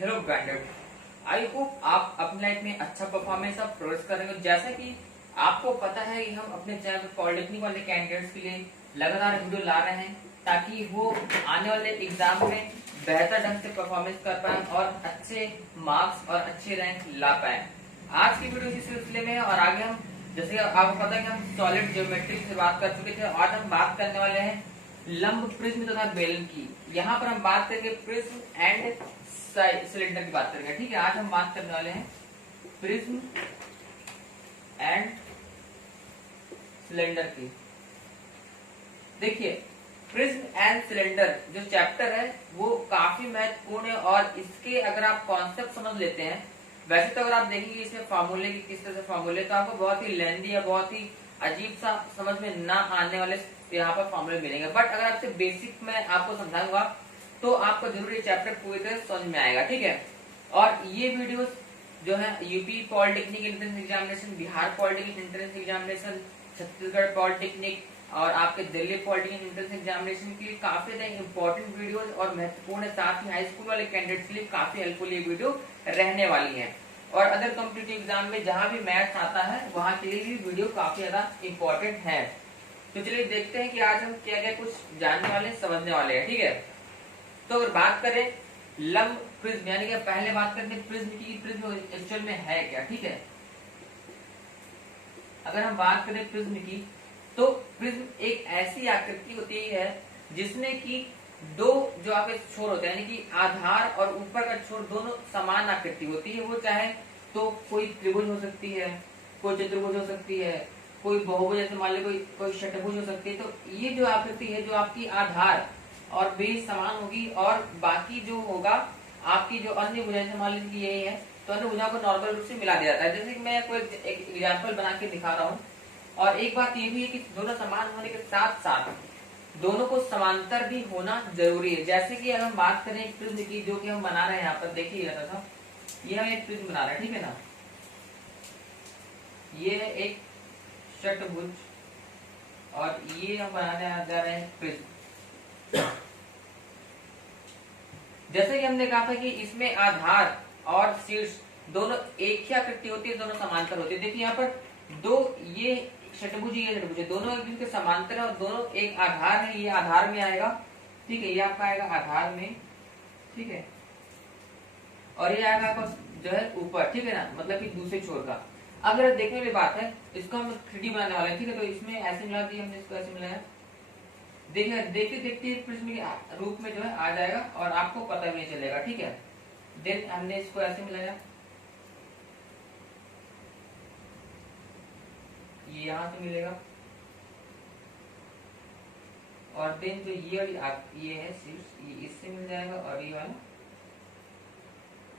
Hello branded, I hope आप अपनी life में अच्छा परफॉर्मेंस आप प्रोड्यूस करेंगे। जैसा कि आपको पता है कि हम अपने चैनल पर पॉलिटेक्निक वाले कैंडिडेट्स के लिए लगातार वीडियो ला रहे हैं ताकि वो आने वाले एग्जाम में बेहतर ढंग से परफॉर्मेंस कर पाए और अच्छे मार्क्स और अच्छे रैंक ला पाए। आज की वीडियो इसी सिलसिले में है और आगे हम, जैसे आपको पता है कि हम सॉलिड ज्योमेट्री से बात कर चुके थे, आज हम बात करने वाले हैं लंब, प्रिज्म तथा बेलन की। यहाँ पर हम बात करेंगे प्रिज्म एंड सिलेंडर की बात करेंगे। ठीक है, आज हम बात करने वाले हैं प्रिज्म एंड सिलेंडर की। देखिए, प्रिज्म एंड सिलेंडर जो चैप्टर है वो काफी महत्वपूर्ण है और इसके अगर आप कॉन्सेप्ट समझ लेते हैं, वैसे तो अगर आप देखेंगे इसमें फार्मूले की किस तरह से फार्मूले, तो आपको बहुत ही लेंदी या बहुत ही अजीब सा समझ में ना आने वाले यहाँ पर फार्मूले मिलेंगे। बट अगर आपसे बेसिक में आपको समझाऊंगा तो आपको जरूर ये चैप्टर पूरी तरह समझ में आएगा। ठीक है, और ये वीडियोस जो है UP polytechnic entrance examination, Bihar polytechnic entrance examination, Chhattisgarh polytechnic और आपके दिल्ली पॉलिटेक्निक एंट्रेंस एग्जामिनेशन के लिए काफी ज्यादा इंपॉर्टेंट वीडियोस और महत्वपूर्ण है। साथ ही हाई स्कूल वाले कैंडिडेट्स के लिए काफी हेल्पफुल ये वीडियो रहने वाली है और अदर कॉम्पिटिटिव एग्जाम में जहां भी मैथ्स आता है वहां के लिए भी वीडियो काफी ज्यादा इंपॉर्टेंट है। तो चलिए देखते हैं कि आज हम क्या क्या कुछ जानने वाले, समझने वाले हैं। ठीक है, तो अगर बात करें लंब प्रिज्म, यानी कि पहले बात करते हैं प्रिज्म की, प्रिज्म एक्चुअल में है क्या। ठीक है, अगर हम बात करें प्रिज्म की तो प्रिज्म एक ऐसी आकृति होती है जिसमें कि दो जो आपके छोर होते हैं, यानी कि आधार और ऊपर का छोर दोनों समान आकृति होती है। वो चाहे तो कोई त्रिभुज हो सकती है, कोई चतुर्भुज हो सकती है, कोई बहुभुज, जैसे मान लो कोई षटभुज हो सकती है। तो ये जो आकृति है जो आपकी आधार और बेस समान होगी और बाकी जो होगा आपकी जो अन्य भुजा, जैसे मान लीजिए यही है तो अन्य भुजा को नॉर्मल रूप से मिला दिया जाता है। जैसे कि मैं कोई एक एग्जाम्पल बना के दिखा रहा हूँ। और एक बात ये भी है कि दोनों समान होने के साथ साथ दोनों को समांतर भी होना जरूरी है। जैसे कि अगर हम बात करें प्रिज्म की, जो कि हम बना रहे हैं यहाँ पर, देखिए था ये हम एक प्रिज्म बना रहे हैं। ठीक है ना, ये है एक षटभुज और ये हम बनाने जा रहे हैं प्रिज्म। जैसे कि हमने कहा था कि इसमें आधार और शीर्ष दोनों एक ही आकृति होती है, दोनों समांतर होती है। देखिए यहाँ पर दो, ये षटभुज, ये षटभुज, दोनों एक दूसरे के समांतर है और दोनों एक आधार है, ये आधार में आएगा। ठीक है, ये आपका आएगा आधार में। ठीक है, और ये आएगा आपका जो है ऊपर। ठीक है ना, मतलब कि दूसरे छोर का। अगर देखने वाली बात है, इसको हम 3D बनाने वाले हैं। ठीक है, तो इसमें ऐसे मिला दिया हमने, इसको ऐसे मिलाया। देखिए देखते देखते प्रिज्म के रूप में जो है आ जाएगा और आपको पता भी नहीं चलेगा। ठीक है, देन हमने इसको ऐसे मिलाया, ये यहां से मिलेगा और देन जो ये है शीर्ष, ये इससे मिल जाएगा और ये वाला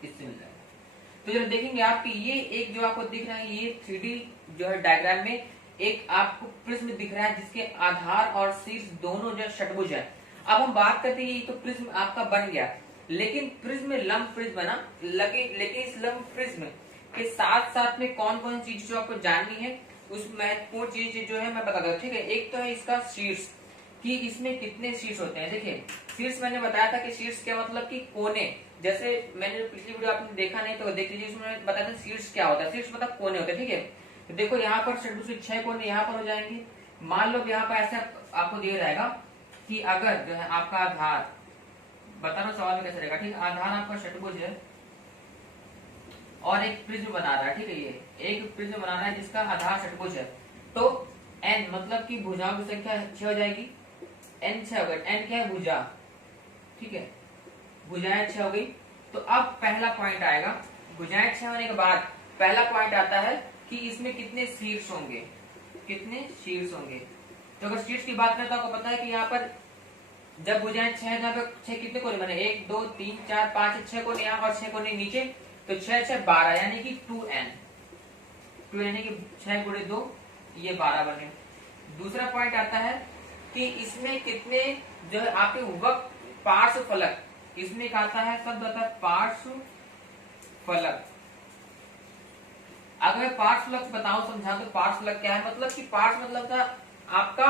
इससे मिल जाएगा। तो जब देखेंगे आपकी ये एक जो आपको दिख रहा है, ये 3D जो है डायग्राम में एक आपको प्रिज्म दिख रहा है जिसके आधार और शीर्ष दोनों जो षटभुज है। अब हम बात करते हैं, ये तो प्रिज्म आपका बन गया, लेकिन प्रिज्म लंब प्रिज्म बना, लेकिन इस लंब प्रिज्म के साथ साथ में कौन कौन चीज जो आपको जाननी है, उस महत्वपूर्ण चीज जो है मैं बता दूं। ठीक है, एक तो है इसका शीर्ष, कि इसमें कितने शीर्ष होते हैं। देखिए शीर्ष मैंने बताया था कि शीर्ष क्या मतलब कि कोने, जैसे मैंने पिछली वीडियो आपने देखा नहीं तो देख लीजिए, उसमें बताया था शीर्ष क्या होता है। शीर्ष मतलब कोने होते हैं। ठीक है, तो देखो यहाँ पर षटभुज के 6 कोने यहाँ पर हो जाएंगे। मान लो यहाँ पर ऐसा आपको दिया जाएगा कि अगर जो है आपका आधार, बताना सवाल में कैसे रहेगा। ठीक है, आधार आपका षटभुज है और एक प्रिज्म बना रहा है। ठीक है, ये एक प्रिज्म बना रहा है जिसका आधार षटभुज है, तो n मतलब कि भुजाओं की संख्या 6 हो जाएगी। n 6 हो गई, n क्या है, भुजा। ठीक है, भुजाएं 6 हो गई। तो अब पहला पॉइंट आएगा, भुजाएं 6 होने के बाद पहला पॉइंट आता है कि इसमें कितने शीर्ष होंगे, कितने शीर्ष होंगे। तो अगर शीर्ष की बात करें तो आपको पता है कि यहाँ पर जब भुजाएं 6 है, 6 कितने कोने बने, 1 2 3 4 5 6 कोने यहाँ और 6 कोने नीचे, तो 6 6 12 यानी कि 2n, 2 यानी कि 6 गुणे 2, ये 12 बने। दूसरा पॉइंट आता है कि इसमें कितने जो है आपके वक्त पार्श्व फलक, इसमें एक आता है शब्द आता है पार्श्व फलक। अगर मैं पार्श्व फलक बताऊं, समझा तो पार्श्व फलक क्या है, मतलब कि पार्श्व मतलब था आपका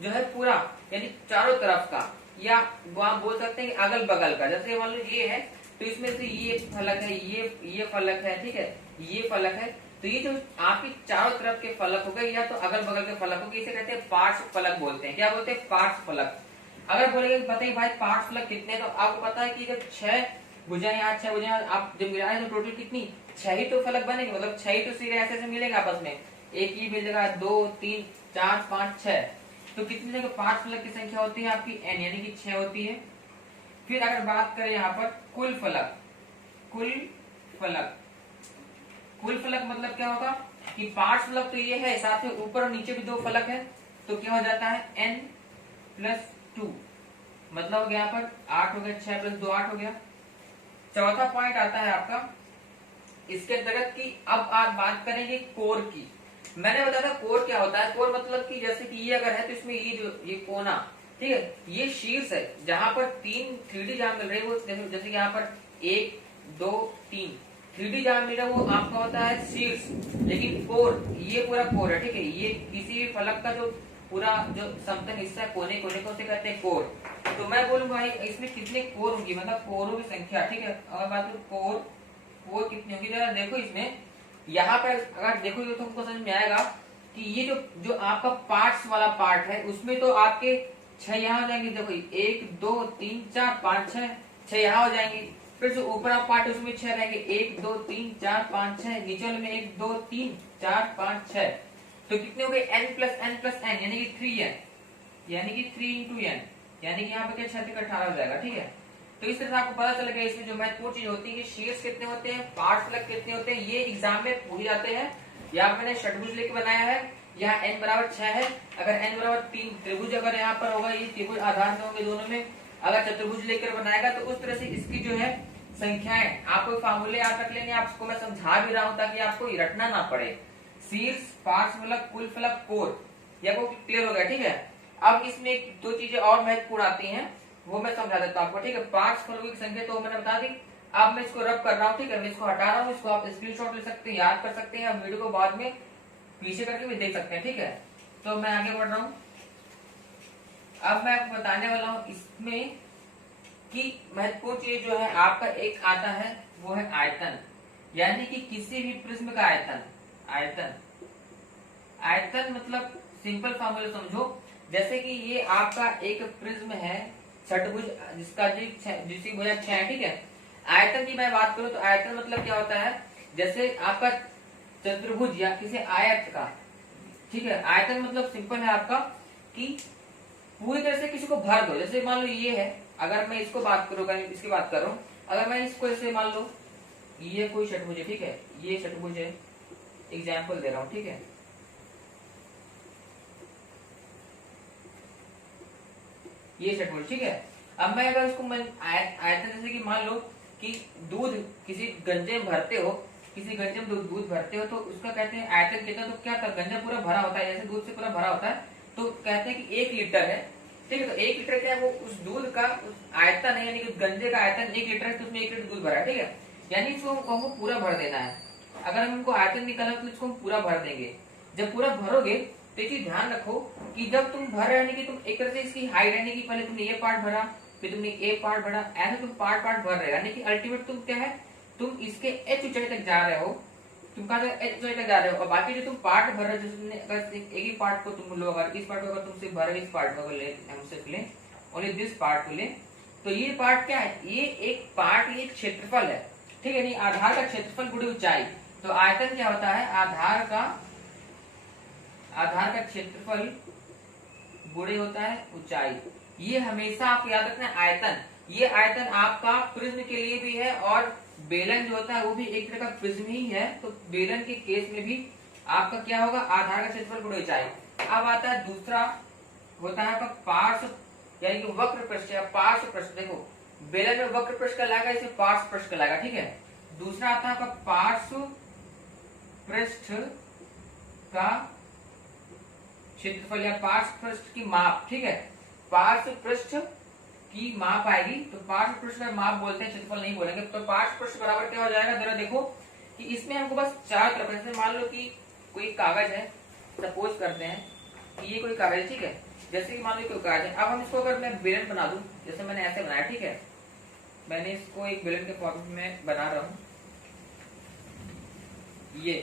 जो है पूरा, यानी चारों तरफ का, या आप बोल सकते हैं कि अगल बगल का। जैसे मान लो ये है तो इसमें से ये फलक है, ये फलक है, ठीक है, ये फलक है। तो ये जो आपकी चारों तरफ के फलक हो गए या तो अगल बगल के फलक हो गए, इसे कहते हैं पार्श्व फलक बोलते हैं। क्या बोलते हैं? पार्श्व फलक। अगर बोलेंगे बताइए भाई पार्श्व फलक कितने, तो आपको पता है कि जब 6 भुजा यहाँ 6 भुजा आप जब मिलाए तो टोटल कितनी 6 ही तो फलक बनेंगे, मतलब 6 ही तो सिरे ऐसे ऐसे मिलेंगे आपस में, एक ही मिलेगा, 2 3 4 5 6। तो कितनी जगह 5 फलक की संख्या होती है आपकी n, यानी कि 6 होती है। फिर अगर बात करें यहाँ पर कुल फलक, कुल फलक, कुल फलक मतलब क्या होगा कि 5 फलक तो ये है, साथ में ऊपर और नीचे भी 2 फलक है, तो क्या हो जाता है n+2, मतलब हो गया यहाँ पर 8 हो गया, 6 + 2 8 हो गया। चौथा पॉइंट आता है आपका इसके अंतर्गत की अब आप बात करेंगे कोर की। मैंने बताया था कोर क्या होता है। कोर मतलब कि जैसे कि ये अगर है तो इसमें ये जो ये कोना, ठीक है, ये शीर्ष है जहां पर 3 3D जहां मिल रही है वो जैसे कि यहाँ पर 1 2 3 3D जहां मिल रहा है वो आपका होता है शीर्ष। लेकिन कोर, ये पूरा कोर है, ठीक है, ये किसी भी फलक का जो पूरा जो समतल हिस्सा कोने कोने को से कहते हैं कोर। तो मैं बोलूंगा भाई इसमें कितने कोर होंगी, मतलब कोरों की संख्या, ठीक है। अगर बात करूं कोर कितनी होगी, जरा देखो इसमें, यहाँ पर अगर देखो तो तुमको समझ में आएगा कि ये जो आपका पार्ट्स वाला पार्ट है उसमें तो आपके 6 यहाँ हो जाएंगे। देखो 1 2 3 4 5 6 यहाँ हो जाएंगे। फिर जो ऊपर आप पार्ट है उसमें 6 रहेंगे, 1 2 3 4 5 6, नीचे वाले में 1 2 3 4 5 6। तो कितने हो गए n+n+n, यानी कि 3n, यानी कि 3 × n, यानी कि यहाँ पे क्या 6 18 हो जाएगा, ठीक है। तो इस तरह से आपको पता चल गया इसमें जो महत्वपूर्ण चीज होती है कि शीर्ष कितने होते हैं, पार्श्व फलक कितने होते हैं, ये एग्जाम में पूछ जाते हैं। यहाँ मैंने षटभुज लेके बनाया है, यहाँ n = 6 है। अगर n = 3 त्रिभुज अगर यहाँ पर होगा, ये त्रिभुज आधार में होंगे दोनों में, अगर चतुर्भुज लेकर बनाएगा तो उस तरह से इसकी जो है संख्याएं आपको फार्मूले याद रख लेंगे। आपको मैं समझा भी रहा हूँ ताकि आपको रटना ना पड़े। शीर्ष, पार्श्व फलक, कुल फलक, कोर, यह वो क्लियर हो गया, ठीक है। अब इसमें 2 चीजें और महत्वपूर्ण आती हैं, वो मैं समझा देता हूँ आपको, ठीक है। 5 फलकों की संख्या तो मैंने बता दी। अब मैं इसको रब कर रहा हूँ, ठीक है, मैं इसको हटा रहा हूँ, इसको आप स्क्रीनशॉट ले सकते हैं, याद कर सकते हैं, वीडियो को बाद में पीछे करके भी देख सकते हैं, ठीक है। तो मैं आगे बढ़ रहा हूँ। अब मैं आपको बताने वाला हूँ इसमें कि महत्वपूर्ण चीज जो है आपका एक आता है वो है आयतन, यानी कि किसी भी प्रिज्म का आयतन। आयतन, आयतन मतलब सिंपल फार्मूला समझो, जैसे कि ये आपका एक प्रिज्म है षटभुज जिसकी भुजा 6 है, ठीक है। आयतन की मैं बात करूं तो आयतन मतलब क्या होता है, जैसे आपका चतुर्भुज या किसी आयत का, ठीक है। आयतन मतलब सिंपल है आपका कि पूरी तरह से किसी को भर दो। जैसे मान लो ये है, अगर मैं इसको बात करूँ, इसकी बात कर रहा हूँ, अगर मैं इसको ऐसे मान लो ये कोई षटभुज है, ठीक है, ये षटभुज है, एग्जाम्पल दे रहा हूँ, ठीक है। ये षटभुज, ठीक है। अब मैं अगर इसको आयतन जैसे कि मान लो कि दूध किसी गंजे में भरते हो, किसी गंजे में दूध भरते हो तो उसका कहते हैं आयतन कितना, तो क्या गंजा पूरा भरा होता है, जैसे दूध से पूरा भरा होता है तो कहते हैं कि 1 लीटर है, ठीक है। तो 1 लीटर क्या है, वो उस दूध का उस आयतन है, यानी कि गंजे का आयतन 1 लीटर है, तो उसमें 1 लीटर दूध भरा है, ठीक है। यानी इसको हमको पूरा भर देना है। अगर हम इनको आयतन निकालना तो इसको हम पूरा भर देंगे। जब पूरा भरोगे तो ये चीज ध्यान रखो कि जब तुम भर रहे हो, यानी कि तुम एक तरह से इसकी हाइट, यानी कि पहले तुमने ये पार्ट भरा, फिर तुमने ए पार्ट भरा, ऐसे तुम पार्ट पार्ट भर रहे हो, यानी कि अल्टीमेट तुम क्या है, तुम इसके एच ऊंचाई तक जा रहे हो, तुम कहा एच ऊंचाई तक जा रहे हो। और बाकी जो तुम पार्ट भर रहे हो, जैसे तुमने अगर एक ही पार्ट को तुम लो, अगर इस पार्ट को अगर तुम सिर्फ भर इस पार्ट को ले, हम सिर्फ ले ओनली दिस पार्ट को ले, तो ये पार्ट क्या है, ये एक पार्ट, ये क्षेत्रफल है, ठीक है। नहीं, आधार का क्षेत्रफल गुणे ऊंचाई। तो आयतन क्या होता है, आधार का क्षेत्रफल गुणे होता है ऊंचाई। ये हमेशा आप याद रखना है आयतन। ये आयतन आपका प्रिज्म के लिए भी है और बेलन जो होता है वो भी एक तरह का प्रिज्म ही है। तो बेलन के केस में भी आपका क्या होगा, आधार का क्षेत्रफल गुणे ऊंचाई। अब आता है दूसरा, होता है आपका पार्श्व यानी कि वक्र पृष्ठ या पार्श्व पृष्ठ। देखो बेलन में वक्र पृष्ठ कहलाएगा, इसमें पार्श्व पृष्ठ कहलाएगा, ठीक है। दूसरा आता है आपका पार्श्व पृष्ठ का क्षेत्रफल या पार्श्व पृष्ठ की माप, ठीक है। पार्श्व पृष्ठ की माप आएगी तो पार्श्व पृष्ठ का माप बोलते हैं, क्षेत्रफल नहीं बोलेंगे। तो पार्श्व पृष्ठ बराबर क्या हो जाएगा, जरा देखो कि इसमें हमको बस चार तरफ, जैसे मान लो कि कोई कागज है, सपोज करते हैं कि ये कोई कागज है, ठीक है। जैसे कि मान लो कोई कागज है, अब हम इसको अगर मैं बेलन बना दूं, जैसे मैंने ऐसे बनाया, ठीक है, मैंने इसको एक बेलन के फॉर्म में बना रहा हूं। ये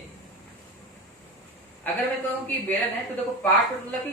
अगर मैं कहूं कि बेलन है तो देखो पार्ट मतलब कि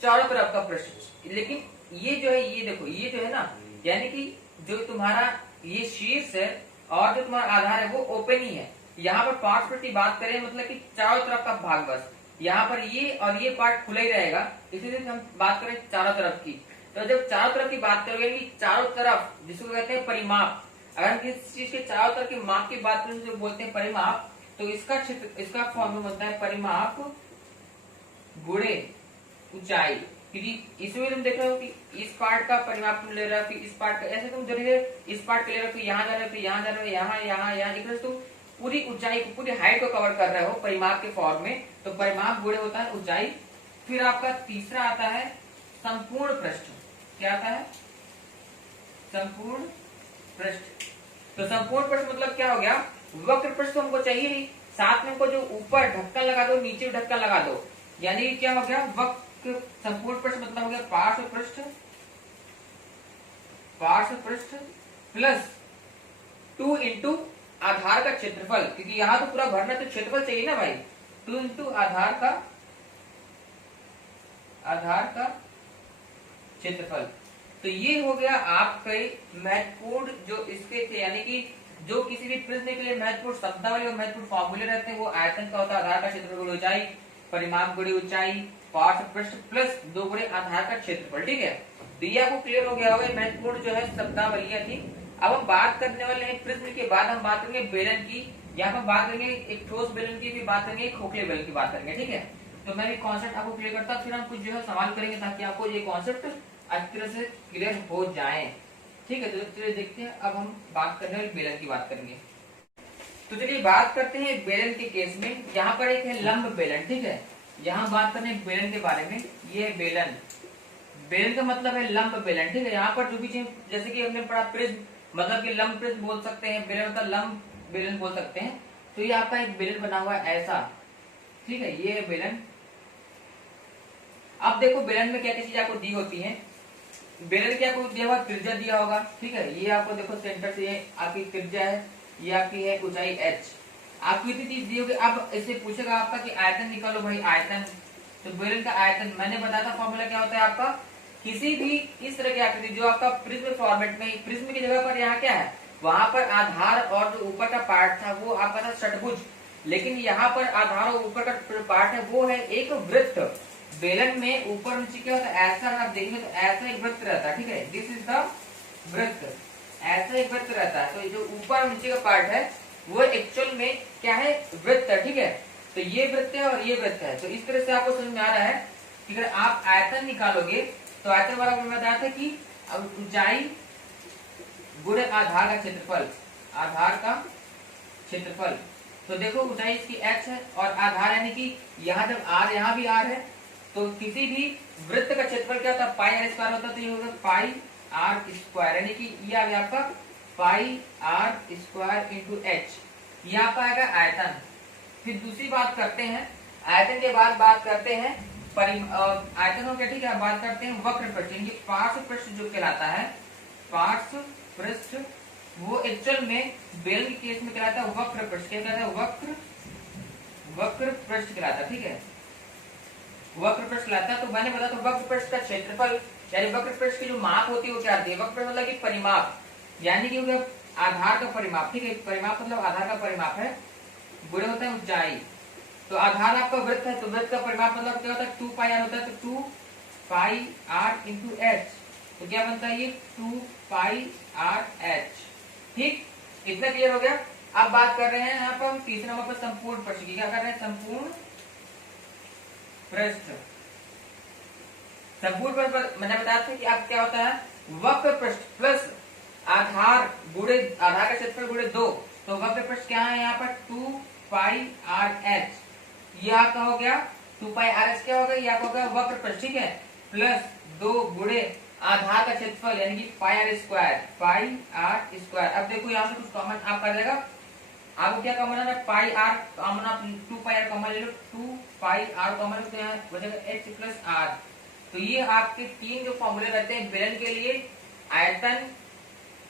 चारों तरफ का पृष्ठ, लेकिन ये जो है ये देखो ये जो है ना, यानी कि जो तुम्हारा ये शीर्ष है और जो तुम्हारा आधार है वो ओपन ही है। यहाँ पर पार्ट पृष्ठ की बात करें मतलब कि चारों तरफ का भाग, बस यहाँ पर ये और ये पार्ट खुला ही रहेगा, इसीलिए हम बात करें चारों तरफ की। तो जब चारों तरफ की बात करोगे कि चारों तरफ जिसको कहते हैं परिमाप, अगर हम किसी चीज के चारों तरफ की माप की बात करें जो बोलते हैं परिमाप, तो इसका क्षेत्र, इसका फॉर्मूला बनता है परिमाप गुणे ऊंचाई। क्योंकि इसमें तुम देख रहे हो कि इस पार्ट का परिमाप तुम ले रहे हो, फिर इस पार्ट का, ऐसे तुम जो है इस पार्ट के ले रहे हो, फिर यहाँ जा रहे हो, फिर यहाँ जा रहे हो, यहाँ यहाँ यहाँ, एक तरह से तुम पूरी ऊंचाई को, पूरी हाइट को कवर कर रहे हो परिमाप के फॉर्म में। तो परिमाप गुणे होता है ऊंचाई। फिर आपका तीसरा आता है संपूर्ण पृष्ठ। क्या आता है? संपूर्ण पृष्ठ। तो संपूर्ण पृष्ठ मतलब क्या हो गया? वक्र पृष्ठ तो हमको चाहिए ही, साथ में हमको जो ऊपर ढक्कन लगा दो, नीचे ढक्कन लगा दो, यानी क्या हो गया? वक्र संपूर्ण पृष्ठ मतलब हो गया पार्श्व पृष्ठ, पार्श्व पृष्ठ प्लस 2 इंटू आधार का क्षेत्रफल, क्योंकि यहाँ तो पूरा भरना तो क्षेत्रफल चाहिए ना भाई। 2 इंटू आधार का क्षेत्रफल। तो ये हो गया आपके महत्वपूर्ण जो इसके थे, यानी कि जो किसी भी प्रश्न के लिए महत्वपूर्ण शब्दावली और महत्वपूर्ण फॉर्मूले रहते हैं वो आयतन का होता है आधार का क्षेत्रफल गुणे ऊंचाई, परिमाप गुणे ऊंचाई, पार्श्व पृष्ठ प्लस 2 गुणे आधार का क्षेत्रफल। ठीक है, तो ये आपको क्लियर हो गया होगा महत्वपूर्ण जो है शब्दावलियां थी। अब हम बात करने वाले हैं प्रिज्म के बाद हम बात करेंगे बेलन की। यहाँ पर बात करेंगे एक ठोस बेलन की भी बात करेंगे, एक खोखले बेलन की बात करेंगे। ठीक है, तो मैं भी कॉन्सेप्ट आपको क्लियर करता हूँ, फिर हम कुछ जो है सवाल करेंगे ताकि आपको ये कॉन्सेप्ट अच्छी तरह से क्लियर हो जाए। ठीक है, तो चलिए देखते हैं, अब हम बात करने वाले बेलन की बात करेंगे। तो चलिए बात करते हैं बेलन के केस में। यहाँ पर एक है लंब बेलन। ठीक है, यहाँ बात करते हैं बेलन के बारे में। ये बेलन, बेलन का मतलब है लंब बेलन। ठीक है, यहाँ पर जो भी चीज, जैसे कि हमने पढ़ा प्रिज्म मतलब कि लंब प्रिज्म बोल सकते हैं, बेलन मतलब लंब बेलन बोल सकते हैं। तो ये आपका एक बेलन बना हुआ है ऐसा। ठीक है, ये है बेलन। अब देखो बेलन में क्या क्या चीज आपको दी होती है। बेलन क्या आपको दिया हुआ त्रिज्या दिया होगा। ठीक है, ये आपको देखो सेंटर से ये आपकी त्रिज्या है, ये आपकी है ऊंचाई h, आपको इतनी चीज दी होगी। अब इससे पूछेगा आपका कि आयतन निकालो भाई, आयतन। तो बेलन का आयतन मैंने बताया था फॉर्मूला क्या होता है आपका, किसी भी इस तरह की आकृति जो आपका प्रिज्म फॉर्मेट में, प्रिज्म की जगह पर यहाँ क्या है, वहां पर आधार और जो ऊपर का पार्ट था वो आपका था षटभुज, लेकिन यहाँ पर आधार और ऊपर का पार्ट है वो है एक वृत्त। बेलन में ऊपर नीचे क्या होता है, ऐसा आप देखेंगे तो ऐसा एक वृत्त रहता है। ठीक है, दिस इज द वृत्त, ऐसा एक वृत्त रहता है। तो जो ऊपर और नीचे का पार्ट है वो एक्चुअल में क्या है, वृत्त है। ठीक है, तो ये वृत्त है और ये वृत्त है। तो इस तरह से आपको समझ में आ रहा है कि अगर आप आयतन निकालोगे तो आयतन वाला मैं बताया था कि अब ऊंचाई गुणे आधार का क्षेत्रफल, आधार का क्षेत्रफल। तो देखो ऊंचाई इसकी h है और आधार यानी कि यहाँ जब r, यहाँ भी r है, तो किसी भी वृत्त का क्षेत्रफल क्या होता है, पाई आर स्क्वायर होता है। तो ये होगा पाई आर स्क्वायर, यानी कि ये आ गया आपका पाई आर स्क्वायर इंटू एच, ये आपका आएगा आयतन। फिर दूसरी बात करते हैं, आयतन के बाद बात करते हैं आयतन हो गया। ठीक है, बात करते हैं वक्र पृष्ठ, यानी पार्श्व पृष्ठ जो कहलाता है, पार्श्व पृष्ठ वो एक्चुअल में बेलन के केस में कहलाता है वक्र पृष्ठ। क्या कहलाता है, वक्र पृष्ठ कहलाता है। ठीक है, वक्र पृष्ठ कहलाता है। तो मैंने बताया तो वक्र पृष्ठ का क्षेत्रफल यानी वक्र पृष्ठ की जो माप होती है वो क्या आती है, वक्र पृष्ठ मतलब कि परिमाप, यानी कि आधार का परिमाप। ठीक है, परिमाप मतलब आधार का परिमाप है, गुणे होता है ऊंचाई। तो आधार आपका वृत्त है, तो वृत्त का परिमाप मतलब क्या होता है, 2 पाई आर होता है। तो 2 पाई आर इंटू एच, तो क्या बनता है ये 2 पाई आर एच। ठीक, इतना क्लियर हो गया। अब बात कर रहे हैं यहाँ पर हम तीसरे नंबर पर संपूर्ण पृष्ठ की। क्या कर रहे हैं, संपूर्ण पृष्ठ। संपूर्ण पृष्ठ मैंने बताया था कि आप क्या होता है, वक्र पृष्ठ प्लस आधार गुणे आधार का क्षेत्रफल गुणे 2। तो वक्र पृष्ठ क्या है यहाँ पर 2 पाई आर एच, ये आपका हो गया 2 पाई आर एच क्या हो गया, ये आपका हो गया वक्र पृष्ठ। ठीक है, प्लस 2 गुणे आधार का क्षेत्रफल यानी कि pi r square, pi r square. अब देखो यहाँ से कुछ कॉमन आप कर लेगा, आपको क्या कॉमन है, पाई आर कॉमन, आप 2 पाई आर कॉमन ले लो, 2 पाई आर कॉमन, तो यहाँ बचेगा एच प्लस आर। तो ये आपके तीन जो फॉर्मूले रहते हैं बेलन के लिए, आयतन,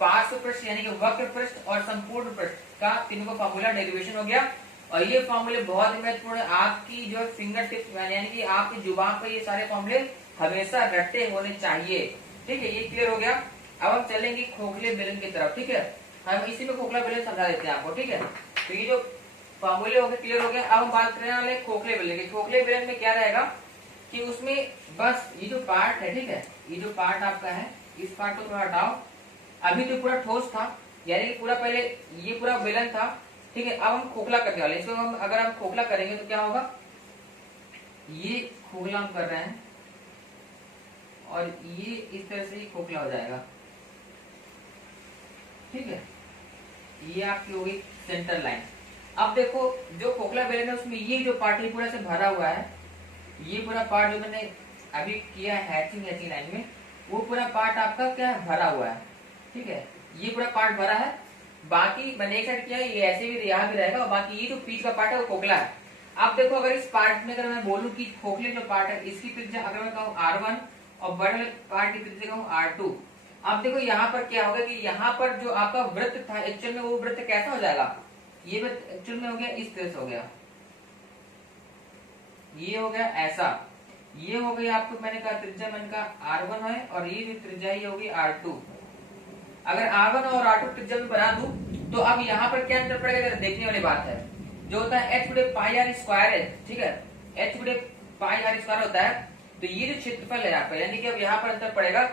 पार्श्व पृष्ठ यानी कि वक्र पृष्ठ और संपूर्ण पृष्ठ का तीनों का फॉर्मूला डेरिवेशन हो गया। और ये फॉर्मूले बहुत ही महत्वपूर्ण है, आपकी जो फिंगर टिप्स यानी कि आपकी जुबान पर ये सारे फॉर्मूले हमेशा रट्टे होने चाहिए। ठीक है, ये क्लियर हो गया। अब हम चलेंगे खोखले बेलन की तरफ। ठीक है, हम इसी में खोखला बेलन समझा देते हैं आपको। ठीक है, तो ये जो फॉर्मूले हो गए क्लियर हो गया। अब हम बात करने वाले खोखले बेलन की। खोखले बेलन में क्या रहेगा कि उसमें बस ये जो पार्ट है, ठीक है, ये जो पार्ट आपका है इस पार्ट को थोड़ा हटाओ। अभी तो पूरा ठोस था, यानी पूरा पहले ये पूरा बेलन था। ठीक है, अब हम खोखला करने वाले। इसको हम अगर हम खोखला करेंगे तो क्या होगा, ये खोखला हम कर रहे हैं और ये इस तरह से ही खोखला हो जाएगा। ठीक है, ये आपकी होगी सेंटर लाइन। अब देखो जो खोखला बेलन है उसमें ये जो पार्ट है पूरा से भरा हुआ है। ये पूरा पार्ट जो मैंने अभी किया है हैचिंग लाइन में, वो पूरा पार्ट आपका क्या है, भरा हुआ है। ठीक है, ये पूरा पार्ट भरा है। बाकी मैंने एक साइड किया है, ये ऐसे भी यहाँ भी रहेगा और बाकी ये जो बीच का पार्ट है वो खोखला है। अब देखो अगर इस पार्ट में अगर मैं बोलूँ कि खोखले जो पार्ट है इसकी त्रिज्या अगर मैं कहूँ R1 और बड़े पार्ट की त्रिज्या कहूँ R2। अब देखो यहाँ पर क्या होगा कि यहाँ पर जो आपका वृत्त था एक्चुअल में वो वृत्त कैसा हो जाएगा, ये वृत्त एक्चुअल में हो गया इस तरह से हो गया, ये हो गया ऐसा। ये हो गई आपको मैंने कहा त्रिज्या मैंने कहा R1 है और ये जो त्रिज्या ये होगी R2। अगर R1 और R2 त्रिज्या में बना दूं तो अब यहाँ पर क्या अंतर पड़ेगा, देखने वाली बात है। जो होता है h बटे पाई आर स्क्वायर है, ठीक है, h बटे पाई आर स्क्वायर होता है। तो ये जो क्षेत्रफल है यहाँ पर, यानी कि अब यहाँ पर अंतर पड़ेगा।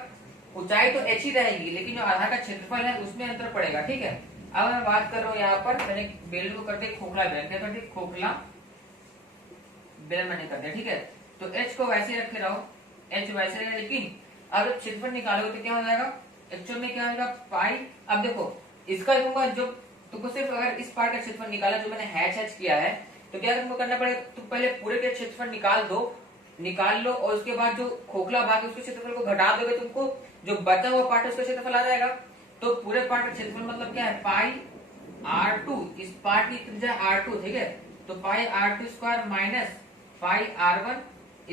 ऊंचाई तो h ही रहेगी लेकिन जो आधार का क्षेत्रफल है उसमें अंतर पड़ेगा। ठीक है, अब मैं बात कर रहा हूँ यहाँ पर मैंने बेलन को कर दिया खोखला बेलन, क्या कर दिया खोखला बेलन मैंने कर दिया। ठीक है, तो h को वैसे रखे रहो, h वैसे रहेगा, लेकिन अब जब क्षेत्रफल निकालोगे तो क्या हो जाएगा, एक्चुअल में क्या होगा पाई। अब देखो इसका लूंगा जो तुमको सिर्फ अगर इस पार्ट का क्षेत्रफल निकाला जो मैंने हैच किया है तो क्या तुमको करना पड़ेगा, तुम पहले पूरे के क्षेत्रफल निकाल लो और उसके बाद जो खोखला भाग है उसके क्षेत्रफल को घटा दोगे, तुमको जो बचा हुआ पार्ट है उसका क्षेत्रफल आ जाएगा। तो पूरे पार्ट का क्षेत्रफल मतलब क्या है पाई R2, इस पार्ट की त्रिज्या R2। ठीक है, तो पाई R2 square minus pi R1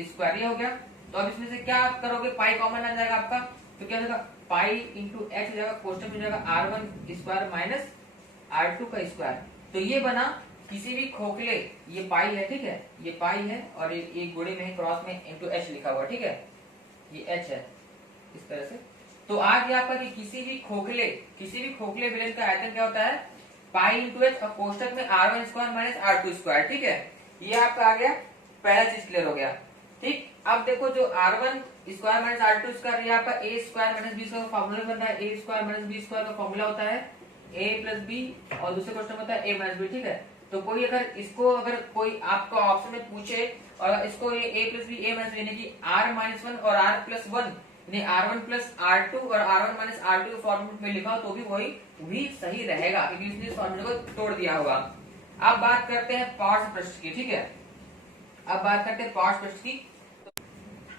square, ये हो गया। तो अब इसमें से क्या आप करोगे, पाई कॉमन आ जाएगा आपका, तो क्या हो जाएगा पाई इंटू एच हो जाएगा, कोष्टक में जाएगा R1 स्क्वायर माइनस R2 का स्क्वायर। तो ये बना किसी भी खोखले, ये पाई है, ठीक है, ये पाई है और ये गुणे में क्रॉस में इंटू एच लिखा हुआ, ठीक है, ये एच है इस तरह से। तो आ गया आपका कि किसी भी खोखले बेलन का आयतन क्या होता है पाई इंटू एच और कोष्टक में R1 square minus R2 square. ठीक है, ये आपका आ गया, पहला चीज क्लियर हो गया। ठीक, अब देखो जो R1 square minus R2 square, ये आपका a square minus b square का फॉर्मूला बन रहा है। a square minus b square का फॉर्मूला होता है a प्लस b और दूसरे क्वेश्चन में होता है a माइनस b। ठीक है, तो कोई अगर कोई आपका ऑप्शन में पूछे और इसको ये a plus b a minus b यानी कि r माइनस 1 और r प्लस 1 यानी R1 प्लस R2 और R1 माइनस R2 के फॉर्मूले में लिखा हो तो भी वही सही रहेगा क्योंकि इसने इस फॉर्मूले को तोड़ दिया होगा। अब बात करते हैं पार्श्व पृष्ठ की। ठीक है, अब बात करते हैं पार्श्व पृष्ठ की।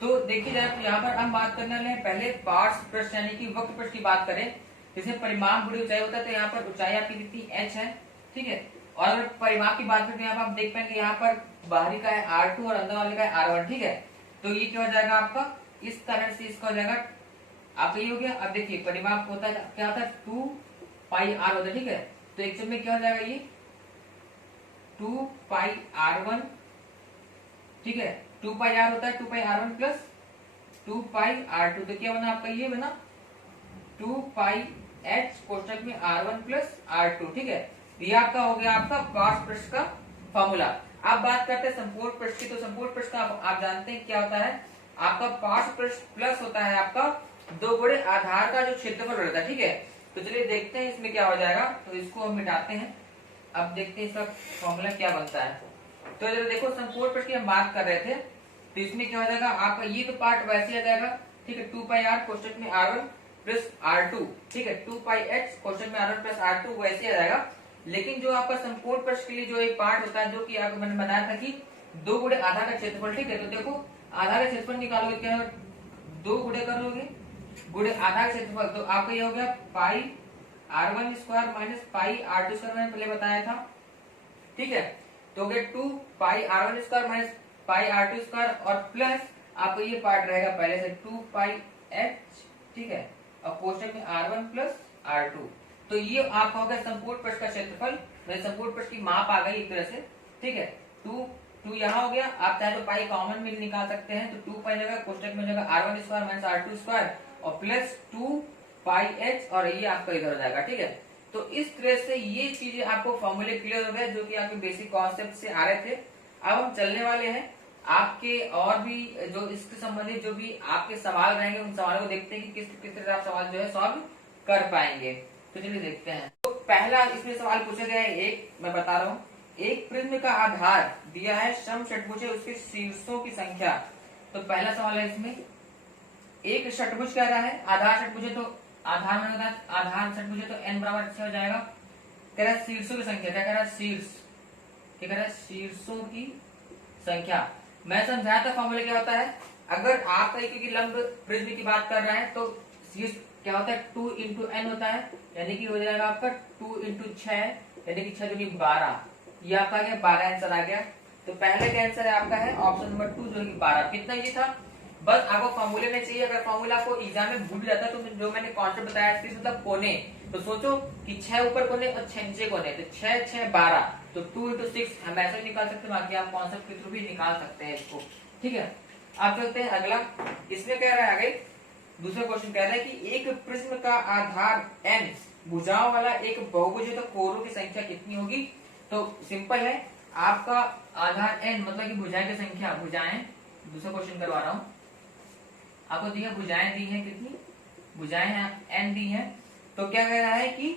तो देखिए जरा यहाँ पर हम बात करने वाले हैं पहले पार्श्व पृष्ठ यानी कि वक्र पृष्ठ की बात करें, जिसमें परिमाप बड़ी ऊंचाई होता है। तो यहाँ पर ऊंचाई आपकी कितनी h है, ठीक है, और अगर परिमाप की बात करते हैं यहाँ पर आप देख पाएंगे यहाँ पर बाहरी का है R2 और अंदर वाले का है R1। ठीक है, तो ये क्या हो जाएगा आपका, इस तरह से इसका हो जाएगा आपका ये हो गया। अब देखिए परिमाप होता है क्या होता है 2 पाई r होता है। ठीक है, तो एक्चुअल में क्या हो जाएगा ये 2 पाई R1, ठीक है, 2 पाई r होता है 2 पाई R1 प्लस 2 पाई R2। तो क्या बना आपका, ये बना 2 पाई h कोष्टक में R1 प्लस R2। ठीक है, ये आपका हो गया आपका पार्श्व पृष्ठ का फॉर्मूला। अब बात करते हैं संपूर्ण पृष्ठ की। तो संपूर्ण पृष्ठ का आप जानते हैं क्या होता है, आपका पार्श्व पृष्ठ प्लस होता है आपका 2 गुणे आधार का जो क्षेत्रफल रहता है। ठीक है, तो चलिए देखते हैं इसमें क्या हो जाएगा। तो इसको हम मिटाते हैं, अब देखते हैं इसका फॉर्मूला क्या बनता है। तो जब देखो संपूर्ण पृष्ठ की हम बात कर रहे थे तो इसमें क्या हो जाएगा आपका, ये तो पार्ट वैसे आ जाएगा। ठीक है, 2 पाई r कोष्टक में R1 प्लस R2। ठीक है, 2 पाई h कोष्टक में R1 प्लस R2 वैसे आ जाएगा। लेकिन जो आपका संपूर्ण पृष्ठ के लिए जो एक पार्ट होता है जो कि आपको मैंने बताया था कि 2 गुणे आधार का क्षेत्रफल। ठीक है, तो देखो आधार का क्षेत्रफल निकालोगे क्या, 2 गुणे कर लोगे गुणे आधार का क्षेत्रफल, तो आपका ये हो गया पाई R1 square minus pi R2 square, मैंने पहले बताया था। ठीक है, तो हो गया 2 पाई R1 square minus pi R2 square और प्लस आपको ये पार्ट रहेगा पहले से 2 पाई h। ठीक है, और कोष्टक में R1 प्लस R2। तो ये आपका हो गया संपूर्ण पृष्ठ का क्षेत्रफल, संपूर्ण पृष्ठ की माप आ गई एक तरह से, ठीक है। 2 यहाँ हो गया, आप चाहे तो पाई कॉमन में निकाल सकते हैं, तो 2 पाई जगह कोष्टक में जगह R1 square minus R2 square और प्लस 2 पाई h और ये आपका इधर हो जाएगा, ठीक है। तो इस तरह से ये चीजें आपको फॉर्मूले क्लियर हो गए जो कि आपके बेसिक कॉन्सेप्ट से आ रहे थे। अब हम चलने वाले हैं आपके और भी जो इसके संबंधित जो भी आपके सवाल रहेंगे उन सवालों को देखते हैं कि किस तरह आप सवाल जो है सॉल्व कर पाएंगे। तो चलिए देखते हैं। तो पहला इसमें सवाल पूछा गया है, एक मैं बता रहा हूँ, एक प्रिज्म का आधार दिया है सम षटभुज है, उसके शीर्षों की संख्या। तो पहला सवाल है इसमें, एक षटभुज कह रहा है, आधार षटभुज है, तो आधार में होता है आधार षटभुज है तो n बराबर 6 हो जाएगा। कह रहा है शीर्षों की संख्या, क्या कह रहा है शीर्ष, क्या कह रहा है शीर्षों की संख्या। मैं समझाया था फॉर्मूला क्या होता है, अगर आप तरीके की लंब प्रिज्म की बात कर रहे हैं तो शीर्ष क्या होता है 2 इंटू n होता है, यानी कि हो जाएगा आपका 2 इंटू 6, यानी कि 6 दूनी 12, ये आपका क्या 12 आंसर आ गया। तो पहले का आंसर है आपका है ऑप्शन नंबर 2 जो कि 12। कितना ये था, बस आपको फॉर्मूले में चाहिए। अगर फॉर्मूला आपको एग्जाम में भूल जाता तो जो मैंने कॉन्सेप्ट बताया मतलब कोने, तो सोचो कि 6 ऊपर कोने और 6 नीचे कोने, तो 6 6 12, तो 2 इंटू 6 हम ऐसे भी निकाल सकते हैं, बाकी आप कॉन्सेप्ट के थ्रू भी निकाल सकते हैं इसको, ठीक है। आप चलते हैं अगला। इसमें कह रहा है आगे दूसरा क्वेश्चन कह रहा है कि एक प्रिज्म का आधार n भुजाओं वाला एक बहुभुज है तो कोरों की संख्या कितनी होगी। तो सिंपल है, आपका आधार n मतलब कि भुजाएं की संख्या, भुजाएं, दूसरा क्वेश्चन करवा रहा हूं आपको, दिया भुजाएं दी हैं, कितनी भुजाएं हैं n दी हैं। तो क्या कह रहा है कि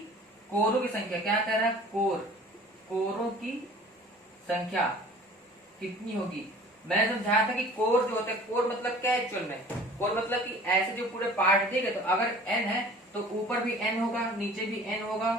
कोरों की संख्या, क्या कह रहा है कोरों की संख्या कितनी होगी। मैंने समझाया था कि कोर जो होता है, कोर मतलब क्या है एक्चुअल में, कोर मतलब कि ऐसे जो पूरे पार्ट है, ठीक है। तो अगर n है तो ऊपर भी n होगा, नीचे भी n होगा,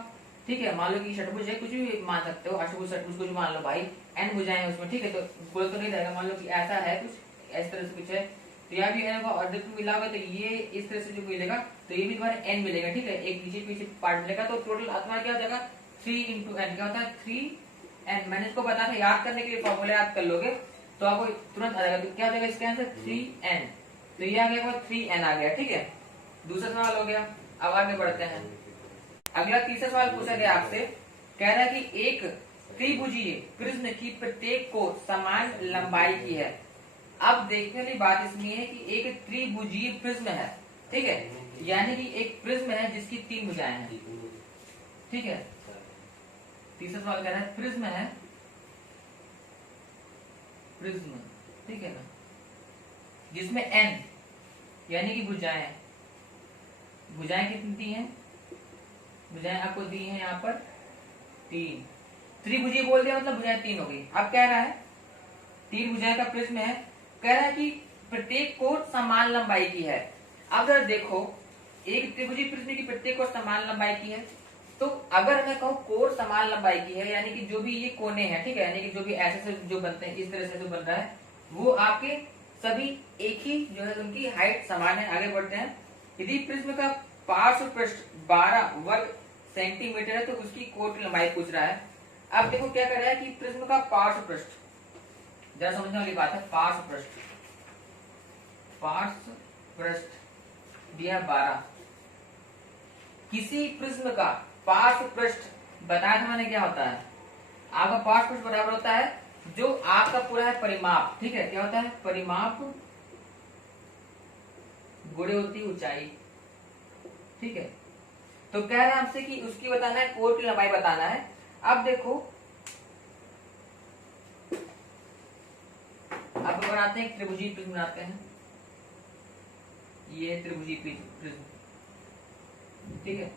ठीक है। मान लो कि षटभुज है, कुछ भी मान सकते हो, अष्टभुज षटभुज कुछ मान लो भाई, n भुजाएं हैं उसमें, ठीक है। तो गोल तो नहीं रहेगा, मान लो कि ऐसा है कुछ इस तरह से कुछ है, तो यहाँ भी n होगा और जब मिलाओगे तो ये इस तरह से जो मिलेगा तो ये भी तुम्हारे n मिलेगा, ठीक है। एक नीचे पीछे पार्ट मिलेगा, तो टोटल तुम्हारा क्या हो जाएगा 3 इंटू n, क्या होता है 3n। मैंने इसको बताया था, याद करने के लिए फॉर्मूला याद कर लोगे तो आपको तुरंत आ जाएगा। तो क्या हो जाएगा इसका आंसर 3n, तो ये आ गया 3n आ गया, ठीक है। दूसरा सवाल हो गया। अब आगे बढ़ते हैं। अगला तीसरा सवाल पूछा गया आपसे, कह रहा है कि एक त्रिभुजीय प्रिज्म की प्रत्येक को समान लंबाई की है। अब देखने वाली बात इसमें है कि एक त्रिभुजीय प्रिज्म है, ठीक है, यानी कि एक प्रिज्म है जिसकी 3 भुजाएं हैं, ठीक है। तीसरा सवाल कह रहा है प्रिज्म है, प्रिज्म, ठीक है ना, जिसमें n यानी कि भुजाएं, भुजाएं कितनी दी हैं, भुजाएं आपको दी हैं यहाँ पर 3। त्रिभुजीय बोल दिया मतलब भुजाएं 3 हो गई। अब कह रहा है 3 भुजाएं का प्रिज्म है, कह रहा है कि प्रत्येक कोण समान लंबाई की है। अब जरा देखो, एक त्रिभुजीय प्रिज्म की प्रत्येक कोण समान लंबाई की है, तो अगर मैं कहूँ कोण समान लंबाई की है, यानी कि जो भी ये कोने हैं, ठीक है, यानी कि जो भी ऐसे से जो बनते हैं, इस तरह से जो बन रहा है, वो आपके सभी एक ही जो है उनकी हाइट समान है। आगे बढ़ते हैं। यदि प्रिज्म का पार्श्व पृष्ठ 12 वर्ग सेंटीमीटर है तो उसकी कोण की लंबाई पूछ रहा है। अब देखो क्या कर रहा है कि प्रिज्म का पार्श्व पृष्ठ, जरा समझने वाली बात है, पार्श्व पृष्ठ, पार्श्व पृष्ठ दिया 12। किसी प्रिज्म का पार्श्व पृष्ठ बताया था मैंने क्या होता है, आपका पार्श्व पृष्ठ बराबर होता है जो आपका पूरा है परिमाप, ठीक है। क्या होता है परिमाप गुणे होती ऊंचाई, ठीक है। तो कह रहा है हमसे कि उसकी बताना है, कोण की लंबाई बताना है। अब देखो, अब बनाते हैं त्रिभुजीय प्रिज्म बनाते हैं, ये त्रिभुजीय प्रिज्म, ठीक है।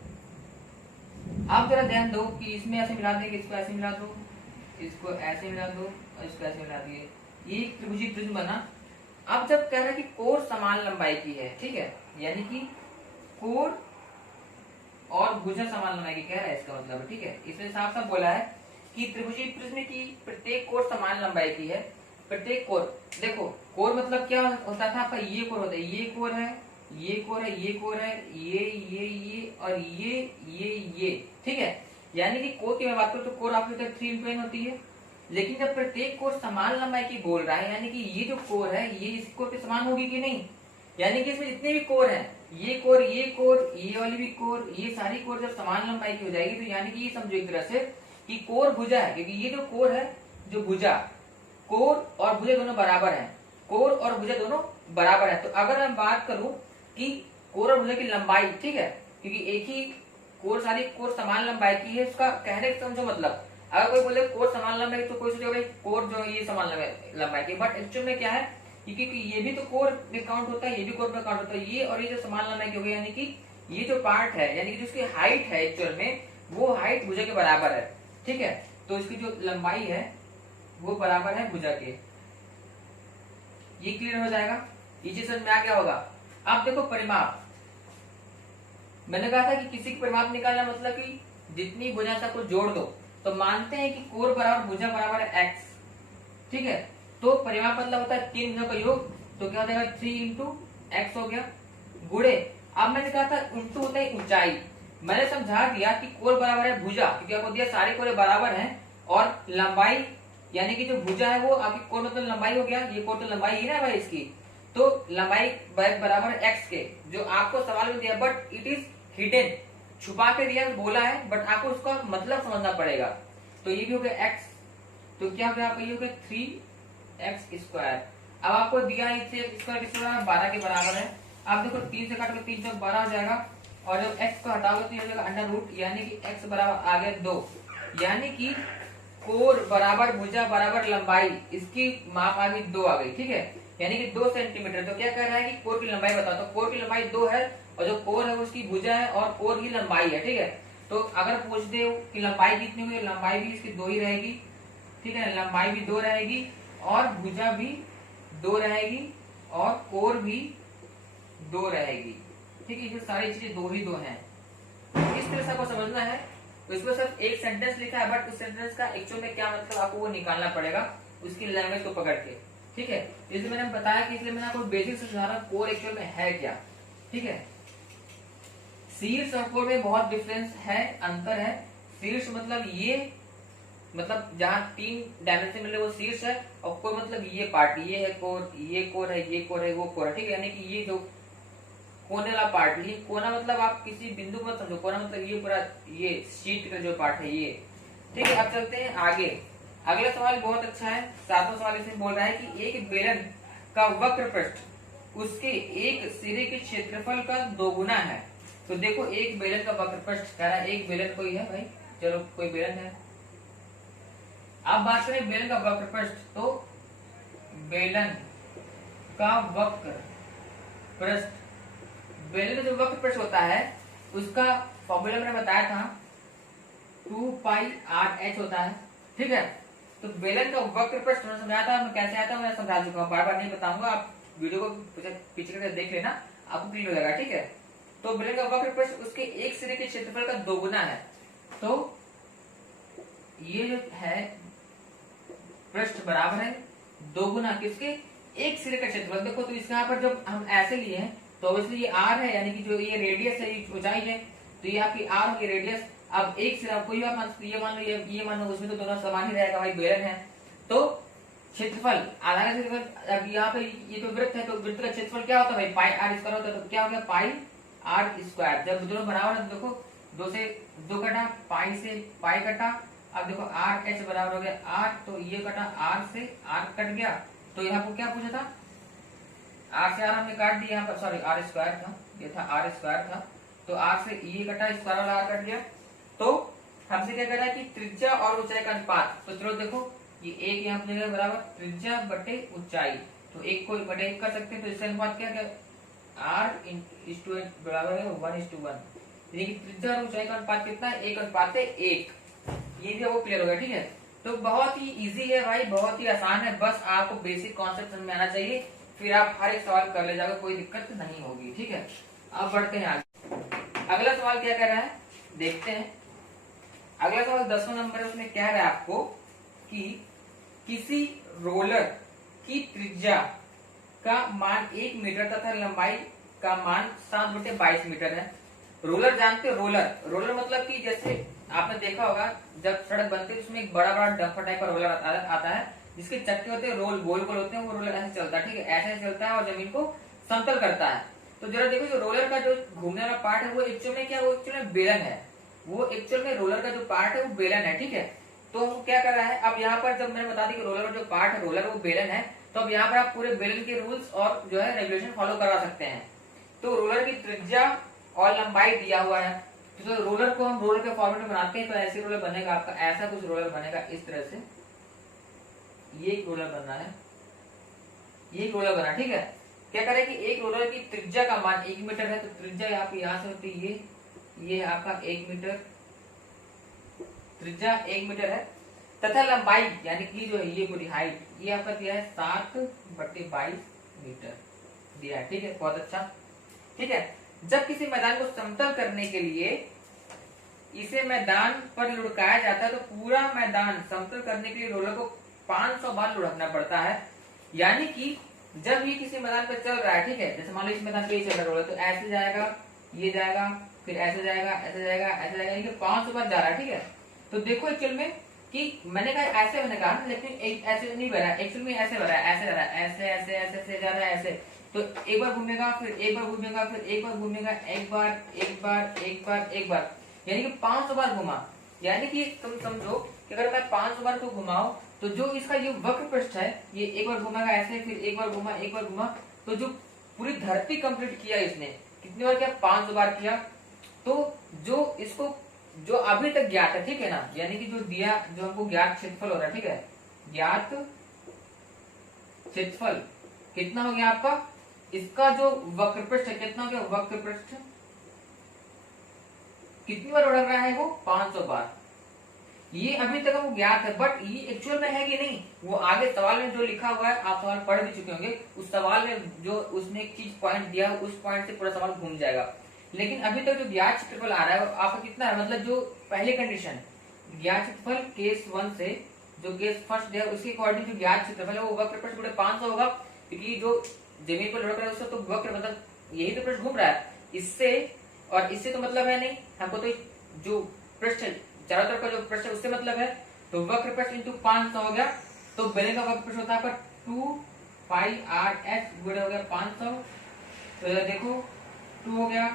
आप जरा ध्यान दो कि इसमें ऐसे मिला देंगे, इसको ऐसे मिला दो, इसको ऐसे मिला दो और इसको ऐसे मिला दिए, ये त्रिभुजीय प्रिज्म बना। अब जब कह रहा है कि कोण समान लंबाई की है, ठीक है, यानी कि कोण और भुजा समान लंबाई की कह रहा है, इसका मतलब, ठीक है। इसने साफ साफ बोला है कि त्रिभुजीय प्रिज्म की प्रत्येक कोण समान लंबाई की है। प्रत्येक कोण, देखो कोण मतलब क्या होता था आपका, ये कोण होता है, ये कोण है, ये कोण है, ये कोण है, ये और ये, ठीक है। यानी कि कोण की मैं बात करूं तो कोण आपकी 3 इंटू n होती है। लेकिन जब प्रत्येक कोण समान लंबाई की बोल रहा है, यानी कि ये जो कोण है ये इस कोण के समान होगी कि नहीं, यानी कि इसमें जितने भी कोर हैं, ये कोर, ये कोर, ये वाली भी कोर, ये सारी कोर जब समान लंबाई की हो जाएगी तो यानी कि ये समझो एक तरह से कि कोर भुजा है, क्योंकि ये जो कोर है, जो भुजा, कोर और भुजा दोनों बराबर है, कोर और भुजा दोनों बराबर है। तो अगर मैं बात करूं कि कोर और भुजा की लंबाई, ठीक है, क्योंकि एक ही कोर, सारी कोर समान लंबाई की है, उसका कहने का समझो मतलब, अगर कोई बोले कोर समान लंबाई तो कोई सोचेगा भाई कोर जो ये समान लंबाई की, बट एक्चुअल में क्या है, क्योंकि ये भी तो कोर में काउंट होता है, ये भी कोर में काउंट होता है, ये और ये जो समान लंबाई की हो गई, यानी कि ये जो पार्ट है, यानी कि जिसकी हाइट है एक्चुअल में, वो हाइट भुजा के बराबर है, ठीक है। तो इसकी जो लंबाई है वो बराबर है भुजा के। ये क्लियर हो जाएगा, ये चीज समझ में आ गया होगा। अब देखो परिमाप, मैंने कहा था कि किसी की परिमाप निकालना मतलब कि जितनी भुजा को जोड़ दो, तो मानते हैं कि कोर बराबर भुजा बराबर है x, ठीक है। तो परिमाप मतलब होता है तीन भुजा का योग, तो क्या हो जाएगा 3 इंटू एक्स हो गया, गुणे, अब मैंने कहा था इंटू होता है ऊंचाई, मैंने समझा दिया कि कोर बराबर है भुजा, क्योंकि आपको दिया सारे कोरे बराबर हैं, और लंबाई यानी कि जो भुजा है वो आपकी कोर मतलब लंबाई हो गया, ये कोर तो लंबाई ही ना भाई इसकी, तो लंबाई बराबर एक्स के, जो आपको सवाल में दिया, बट इट इज हिडन, छुपा के दिया, बोला है, बट आपको उसका मतलब समझना पड़ेगा। तो ये भी हो गया x, तो क्या हो गया आपका, ये हो गया 3x²। अब आपको दिया इससे स्क्वायर किसके बराबर, 12 के बराबर है। आप देखो 3 से काटोगे 3 चौक 12 हो जाएगा, और जब x को हटाओगे तो ये हो जाएगा अंडर रूट, यानी कि x बराबर आ गया 2, यानी कि कोर बराबर भुजा बराबर लंबाई, इसकी माप आ गई 2 आ गई, ठीक है, यानी कि 2 सेंटीमीटर। तो क्या कह रहा है कि कोर की लंबाई बताओ, तो कोर की लंबाई 2 है, और जो कोर है उसकी भुजा है, और कोर की लंबाई है, ठीक है। तो अगर पूछ दे कि लंबाई कितनी हुई, लंबाई भी इसकी 2 ही रहेगी, ठीक है, लंबाई भी 2 रहेगी, और भुजा भी 2 रहेगी, और कोर भी 2 रहेगी, ठीक है। ये सारी चीजें 2 ही 2 हैं, इस तरह से आपको समझना है। तो इसमें सिर्फ एक सेंटेंस लिखा है, बट उस सेंटेंस का एक्चुअल में क्या मतलब आपको वो निकालना पड़ेगा, उसकी लैंग्वेज को पकड़ के, ठीक है। इसलिए मैंने बताया कि इसलिए मैंने आपको बेसिक से समझा रहा हूं कोर एक्चुअल में है क्या, ठीक है। शीर्ष और कोर में बहुत डिफरेंस है, अंतर है। शीर्ष मतलब ये, मतलब जहाँ 3 डायमेंशन मिले वो शीर्ष है, और कोर मतलब ये पार्ट, ये है कोर, ये कोर है, ये कोर है, वो कोर है, ठीक है। यानी कि ये जो कोने वाला पार्ट, ये कोना मतलब आप किसी बिंदु पर समझो, कोना मतलब ये पूरा, ये शीट का जो पार्ट है ये, ठीक है। अब चलते हैं आगे, अगला सवाल बहुत अच्छा है, 7वां सवाल इसमें बोल रहा है कि एक बेलन का वक्र पृष्ठ उसके एक सिरे के क्षेत्रफल का 2 गुना है। तो देखो एक बेलन का वक्र पृष्ठ कह रहा है, एक बेलन कोई है भाई, चलो कोई बेलन है। अब बात करें बेलन का वक्र पृष्ठ, तो बेलन का वक्र पृष्ठ, बेलन का जो वक्र पृष्ठ होता है उसका फॉर्मूला मैंने बताया था 2πr(h) होता है, ठीक है। तो बेलन का वक्र पृष्ठ मैंने समझाया था, मैं कैसे आया था मैं समझा चुका हूँ, बार बार नहीं बताऊंगा, आप वीडियो को पीछे करके देख लेना, आपको क्लियर हो जाएगा, ठीक है। तो बेलन का वक्र पृष्ठ उसके एक सिरे के क्षेत्रफल का 2 गुना है। तो ये जो है पृष्ठ बराबर है 2 गुना किसके, एक सिरे का क्षेत्रफल। देखो तो इसके यहाँ पर जब हम ऐसे लिए हैं तो ऑब्वियसली ये r है, यानी कि जो ये रेडियस है, ये ऊंचाई है, तो ये आपकी r होगी रेडियस। अब एक सिरा कोई बात मान, ये मान लो, ये मान लो, उसमें तो दोनों समान ही रहेगा भाई, बेलन है। तो क्षेत्रफल, आधा का क्षेत्रफल, अब यहाँ पे ये तो वृत्त है, तो वृत्त का क्षेत्रफल क्या होता है भाई, पाई r स्क्वायर होता है, तो क्या हो गया पाई r²। जब दोनों बराबर है तो देखो 2 से 2 कटा, पाई से पाई कटा, अब देखो RH बराबर हो गया r, तो ये कटा r से r कट गया, तो यहाँ पर क्या पूछा था, r से r हमने काट दिया, यहाँ पर सॉरी r² था, ये था r² था, तो r से ये कटा, स्क्वायर वाला r कट गया। तो हमसे क्या कर रहा है कि त्रिज्या और ऊंचाई का अनुपात, तो चलो देखो ये एक यहाँ पे बराबर त्रिज्या बटे ऊंचाई, तो एक को बटे 1 कर सकते हैं, तो इसका अनुपात क्या क्या r बराबर है 1:1, यानी कि त्रिज्या और ऊंचाई का अनुपात कितना है, 1:1। ये भी वो क्लियर हो गया, ठीक है। तो बहुत ही इजी है भाई, बहुत ही आसान है, बस आपको बेसिक कॉन्सेप्ट समझ में आना चाहिए, फिर आप हर एक सवाल कर ले जाओगे, कोई दिक्कत नहीं होगी, ठीक है। अब बढ़ते हैं आगे, अगला सवाल क्या कह रहा है देखते हैं। अगला सवाल 10वां नंबर है, उसमें कह रहा है आपको कि किसी रोलर की त्रिज्या का मान 1 मीटर तथा लंबाई का मान 7/22 मीटर है। रोलर जानते हो, रोलर मतलब कि जैसे आपने देखा होगा जब सड़क बनती है उसमें एक बड़ा बड़ा डंपर टाइप का रोलर आता है, जिसके चक्के होते हैं, रोल गोल गोल होते हैं, वो रोलर ऐसे चलता है, ठीक है, ऐसे चलता है और जमीन को समतल करता है। तो जरा देखो जो रोलर का जो घूमने वाला पार्ट है वो एक्चुअल में क्या, वो एक्चुअल में बेलन है। वो एक्चुअल में रोलर का जो पार्ट है वो बेलन है, ठीक है। तो हम क्या कर रहा है, अब यहाँ पर जब मैंने बता दी कि रोलर का जो पार्ट है रोलर वो बेलन है, तो अब यहाँ पर आप पूरे बेलन के रूल्स और जो है रेगुलेशन फॉलो करा सकते हैं। तो रोलर की त्रिज्या और लंबाई दिया हुआ है, तो रोलर को हम रोलर के फॉर्मेट में बनाते हैं। तो ऐसे रोलर बनेगा आपका, ऐसा कुछ रोलर बनेगा इस तरह से, ये एक रोलर बनना है, ये एक रोलर बना, ठीक है। क्या करें कि एक रोलर की त्रिज्या का मान 1 मीटर है, तो त्रिज्या आपकी यहाँ से होती है ये आपका 1 मीटर, त्रिज्या 1 मीटर है, तथा लंबाई यानी कि जो है ये पूरी हाइट ये आपका दिया है 7/22 मीटर दिया है, ठीक है। बहुत अच्छा, ठीक है। जब किसी मैदान को समतल करने के लिए इसे मैदान पर लुढ़काया जाता है, तो पूरा मैदान समतल करने के लिए रोलर को 500 बार लुढ़कना पड़ता है। यानी कि जब ये किसी मैदान पर चल रहा है, ठीक है, जैसे मान लो इस मैदान पे चल रहा है रोलर, तो ऐसे जाएगा, ये जाएगा, फिर ऐसे जाएगा, ऐसे जाएगा, ऐसे जाएगा, यानी कि 500 बार जा रहा है, ठीक है। तो देखो एक्चुअल में कि मैंने कहा ऐसे, मैंने कहा लेकिन ऐसे नहीं बना, एक्चुअल में ऐसे बना है, ऐसे जा रहा है, ऐसे ऐसे ऐसे ऐसे जा रहा है, ऐसे। तो एक बार घूमेगा, फिर एक बार घूमेगा, फिर एक बार घूमेगा, एक बार एक बार एक बार एक बार, यानी कि 500 बार घुमा। यानी कि तुम समझो कि अगर मैं 500 बार को घुमाऊं, तो जो इसका ये वक्र पृष्ठ है ये एक बार घुमाएगा ऐसे, फिर एक बार घुमा, एक बार घुमा, तो जो पूरी धरती कंप्लीट किया इसने कितनी बार किया, 500 बार किया। तो जो इसको जो अभी तक ज्ञात है, ठीक है ना, यानी कि जो दिया, जो हमको ज्ञात क्षेत्रफल हो रहा है, ठीक है, ज्ञात क्षेत्रफल कितना हो गया आपका, इसका जो वक्र पृष्ठ है कितना हो गया, वक्र पृष्ठ कितनी बार उड़ रहा है वो, 500 बार। ये अभी तक हमको ज्ञात है, बट ये एक्चुअल में है कि नहीं, वो आगे सवाल में जो लिखा हुआ है, आप सवाल पढ़ भी चुके होंगे, उस सवाल में जो उसने एक चीज पॉइंट दिया उस पॉइंट से पूरा सवाल घूम जाएगा। लेकिन अभी तक जो ज्ञात क्षेत्रफल आ रहा है आपका कितना है, मतलब जो पहली कंडीशन ज्ञात क्षेत्रफल केस 1 से जो केस फर्स्ट है उसके अकॉर्डिंग जो ज्ञात क्षेत्रफल है वो वक्र पृष्ठ पूरे 500 होगा, क्योंकि जो जमीन पर लुढ़क रहा है उसका तो वक्र मतलब यही तो पृष्ठ घूम रहा है, इससे और इससे तो मतलब है नहीं हमको, तो जो पृष्ठ है चारों तरफ का जो पृष्ठ है उससे मतलब है, तो वक्र पृष्ठ इंटू 500 हो गया। तो बेलन का वक्र पृष्ठ होता है 2πr(h) गुणे हो गया 500, तो देखो 2 हो गया,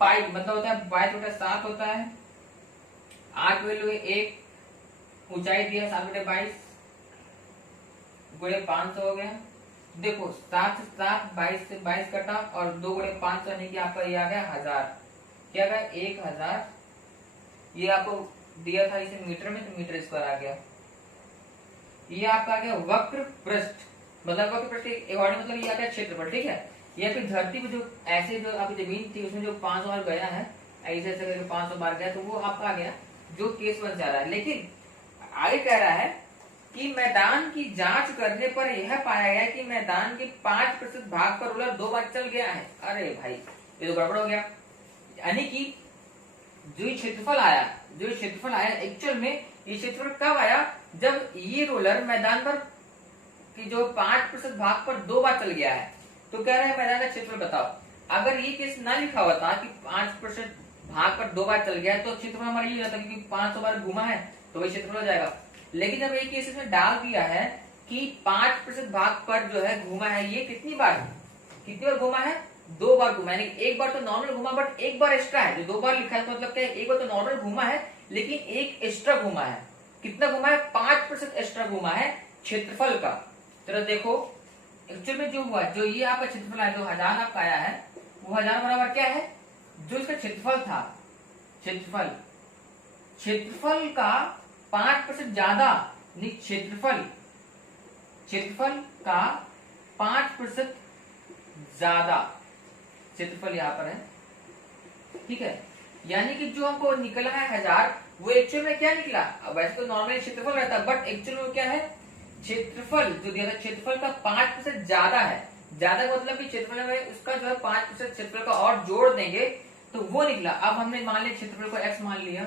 पाई मतलब होता है 22/7 होता है, r वैल्यू है 1, ऊंचाई दिया 7/22 गुणे 500 हो गया। देखो 7 से 7, 22 से 22 कटा और 2 गुणे 500 यानी कि आपका ये आ गया 1000, क्या आ गया 1000। ये आपको दिया था इसे मीटर में, तो मीटर स्क्वायर आ गया। ये आपका आ गया वक्र पृष्ठ, मतलब वक्र पृष्ठ एक मतलब ये आ गया क्षेत्रफल, ठीक है। या फिर धरती पे जो ऐसे जो आपकी जमीन थी उसमें जो 500 बार गया है, ऐसे ऐसे करके 500 बार गया, तो वो आपका आ गया जो केस 1 जा रहा है। लेकिन आगे कह रहा है कि मैदान की जांच करने पर यह पाया गया कि मैदान के 5% भाग पर रोलर 2 बार चल गया है। अरे भाई ये तो गड़बड़ हो गया, यानी कि जो क्षेत्रफल आया एक्चुअल में ये क्षेत्रफल कब आया, जब ये रोलर मैदान पर की जो 5% भाग पर 2 बार चल गया है। तो कह रहे हैं मैदान का क्षेत्रफल बताओ। अगर ये केस ना लिखा हुआ था कि 5% भाग पर 2 बार चल गया है, तो क्षेत्रफल हमारा ये रहता क्योंकि 500 बार घुमा है तो वही क्षेत्रफल हो जाएगा। लेकिन जब एक केस इसमें डाल दिया है कि 5% भाग पर जो है घुमा है, ये कितनी बार घुमा है, 2 बार घुमा, यानी एक बार तो नॉर्मल घुमा बट एक बार एक्स्ट्रा है, जो 2 बार लिखा है तो मतलब क्या है, एक बार तो नॉर्मल घुमा है लेकिन एक एक्स्ट्रा घुमा है। कितना घुमा है, 5% एक्स्ट्रा घुमा है क्षेत्रफल का। चलो देखो एक्चुअल में जो हुआ, जो ये आपका क्षेत्रफल है, जो 1000 आपका आया है, वो 1000 बराबर क्या है, जो इसका क्षेत्रफल था, क्षेत्रफल का 5% ज्यादा, क्षेत्रफल का 5% ज्यादा क्षेत्रफल यहाँ पर है, ठीक है। यानी कि जो हमको निकला है 1000, वो एक्चुअल में क्या निकला, अब वैसे तो नॉर्मल क्षेत्रफल रहता है बट एक्चुअल में क्या है, क्षेत्रफल जो दिया था क्षेत्रफल का 5% ज्यादा है। ज्यादा मतलब कि क्षेत्रफल में उसका जो है 5% क्षेत्रफल का और जोड़ देंगे तो वो निकला। अब हमने मान लिया क्षेत्रफल को x मान लिया,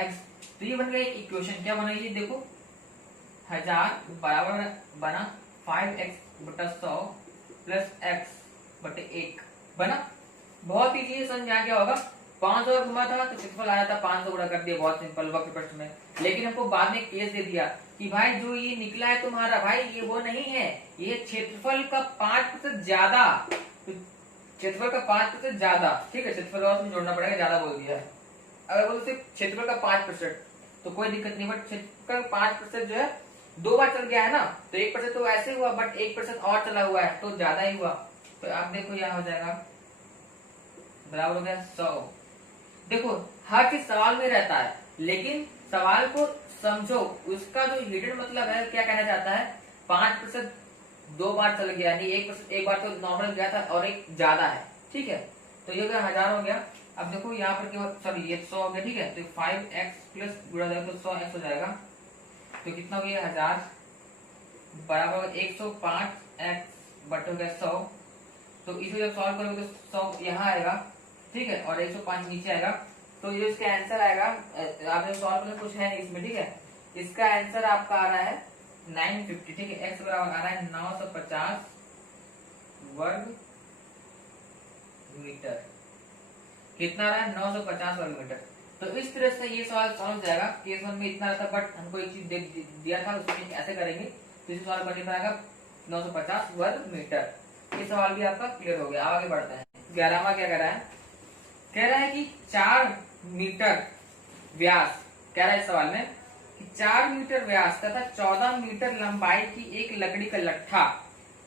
x, तो ये बन गया इक्वेशन, क्या बना ये देखो, 1000 बराबर बना 5x/100 प्लस x/1 बना। बहुत ही चीज समझ आ गया होगा। 500 अगर घुमा था तो क्षेत्रफल आया था 500 गुणा कर दिया, बहुत सिंपल वक्र प्रश्न में। लेकिन हमको बाद में केस दे दिया कि भाई जो ये निकला है तुम्हारा भाई ये वो नहीं है, ये क्षेत्रफल का 5% ज्यादा, क्षेत्रफल का 5% ज्यादा, ठीक है, क्षेत्रफल और जोड़ना पड़ेगा, ज्यादा बोल दिया है। अगर बोलो सिर्फ क्षेत्रफल का 5% तो कोई दिक्कत नहीं, बट क्षेत्रफल का 5% जो है 2 बार चल गया है ना, तो 1% तो ऐसे हुआ, बट 1% और चला हुआ है तो ज्यादा ही हुआ। तो आप देखो यहाँ हो जाएगा बराबर हो गया 100। देखो हर चीज सवाल में रहता है, लेकिन सवाल को समझो, उसका जो हिडन मतलब है क्या कहना चाहता है, 5% 2 बार चल गया, यानी 1% एक बार तो नॉर्मल गया था और एक ज्यादा है, ठीक है। तो ये हो गया 1000 हो गया। अब देखो यहाँ पर क्या, सॉरी ये 100 हो गया, ठीक है। तो 5x प्लस गुणा जाएगा तो 100x हो जाएगा, तो कितना हो गया 1000 बराबर 105x बट हो गया 100। तो इसको जब सॉल्व करोगे तो 100 यहाँ आएगा, ठीक है, और 105 नीचे आएगा। तो ये इसका आंसर आएगा, आप जब सॉल्व करें कुछ है नहीं इसमें, ठीक है। इसका आंसर आपका आ रहा है 950, ठीक है। x बराबर आ रहा है 950 वर्ग मीटर। कितना आ रहा है 950 वर्ग मीटर। तो इस तरह से ये सवाल सॉल्व हो जाएगा। केस 1 में इतना था, बट हमको एक चीज दिया था, उसमें ऐसे करेंगे तो इसे सॉल्व करने पाएगा 950 वर्ग मीटर। ये सवाल भी आपका क्लियर हो गया। आगे बढ़ते हैं। 11वां क्या कह रहा है, कह रहा है कि 4 मीटर व्यास, कह रहा है इस सवाल में कि 4 मीटर व्यास तथा 14 मीटर लंबाई की एक लकड़ी का लट्ठा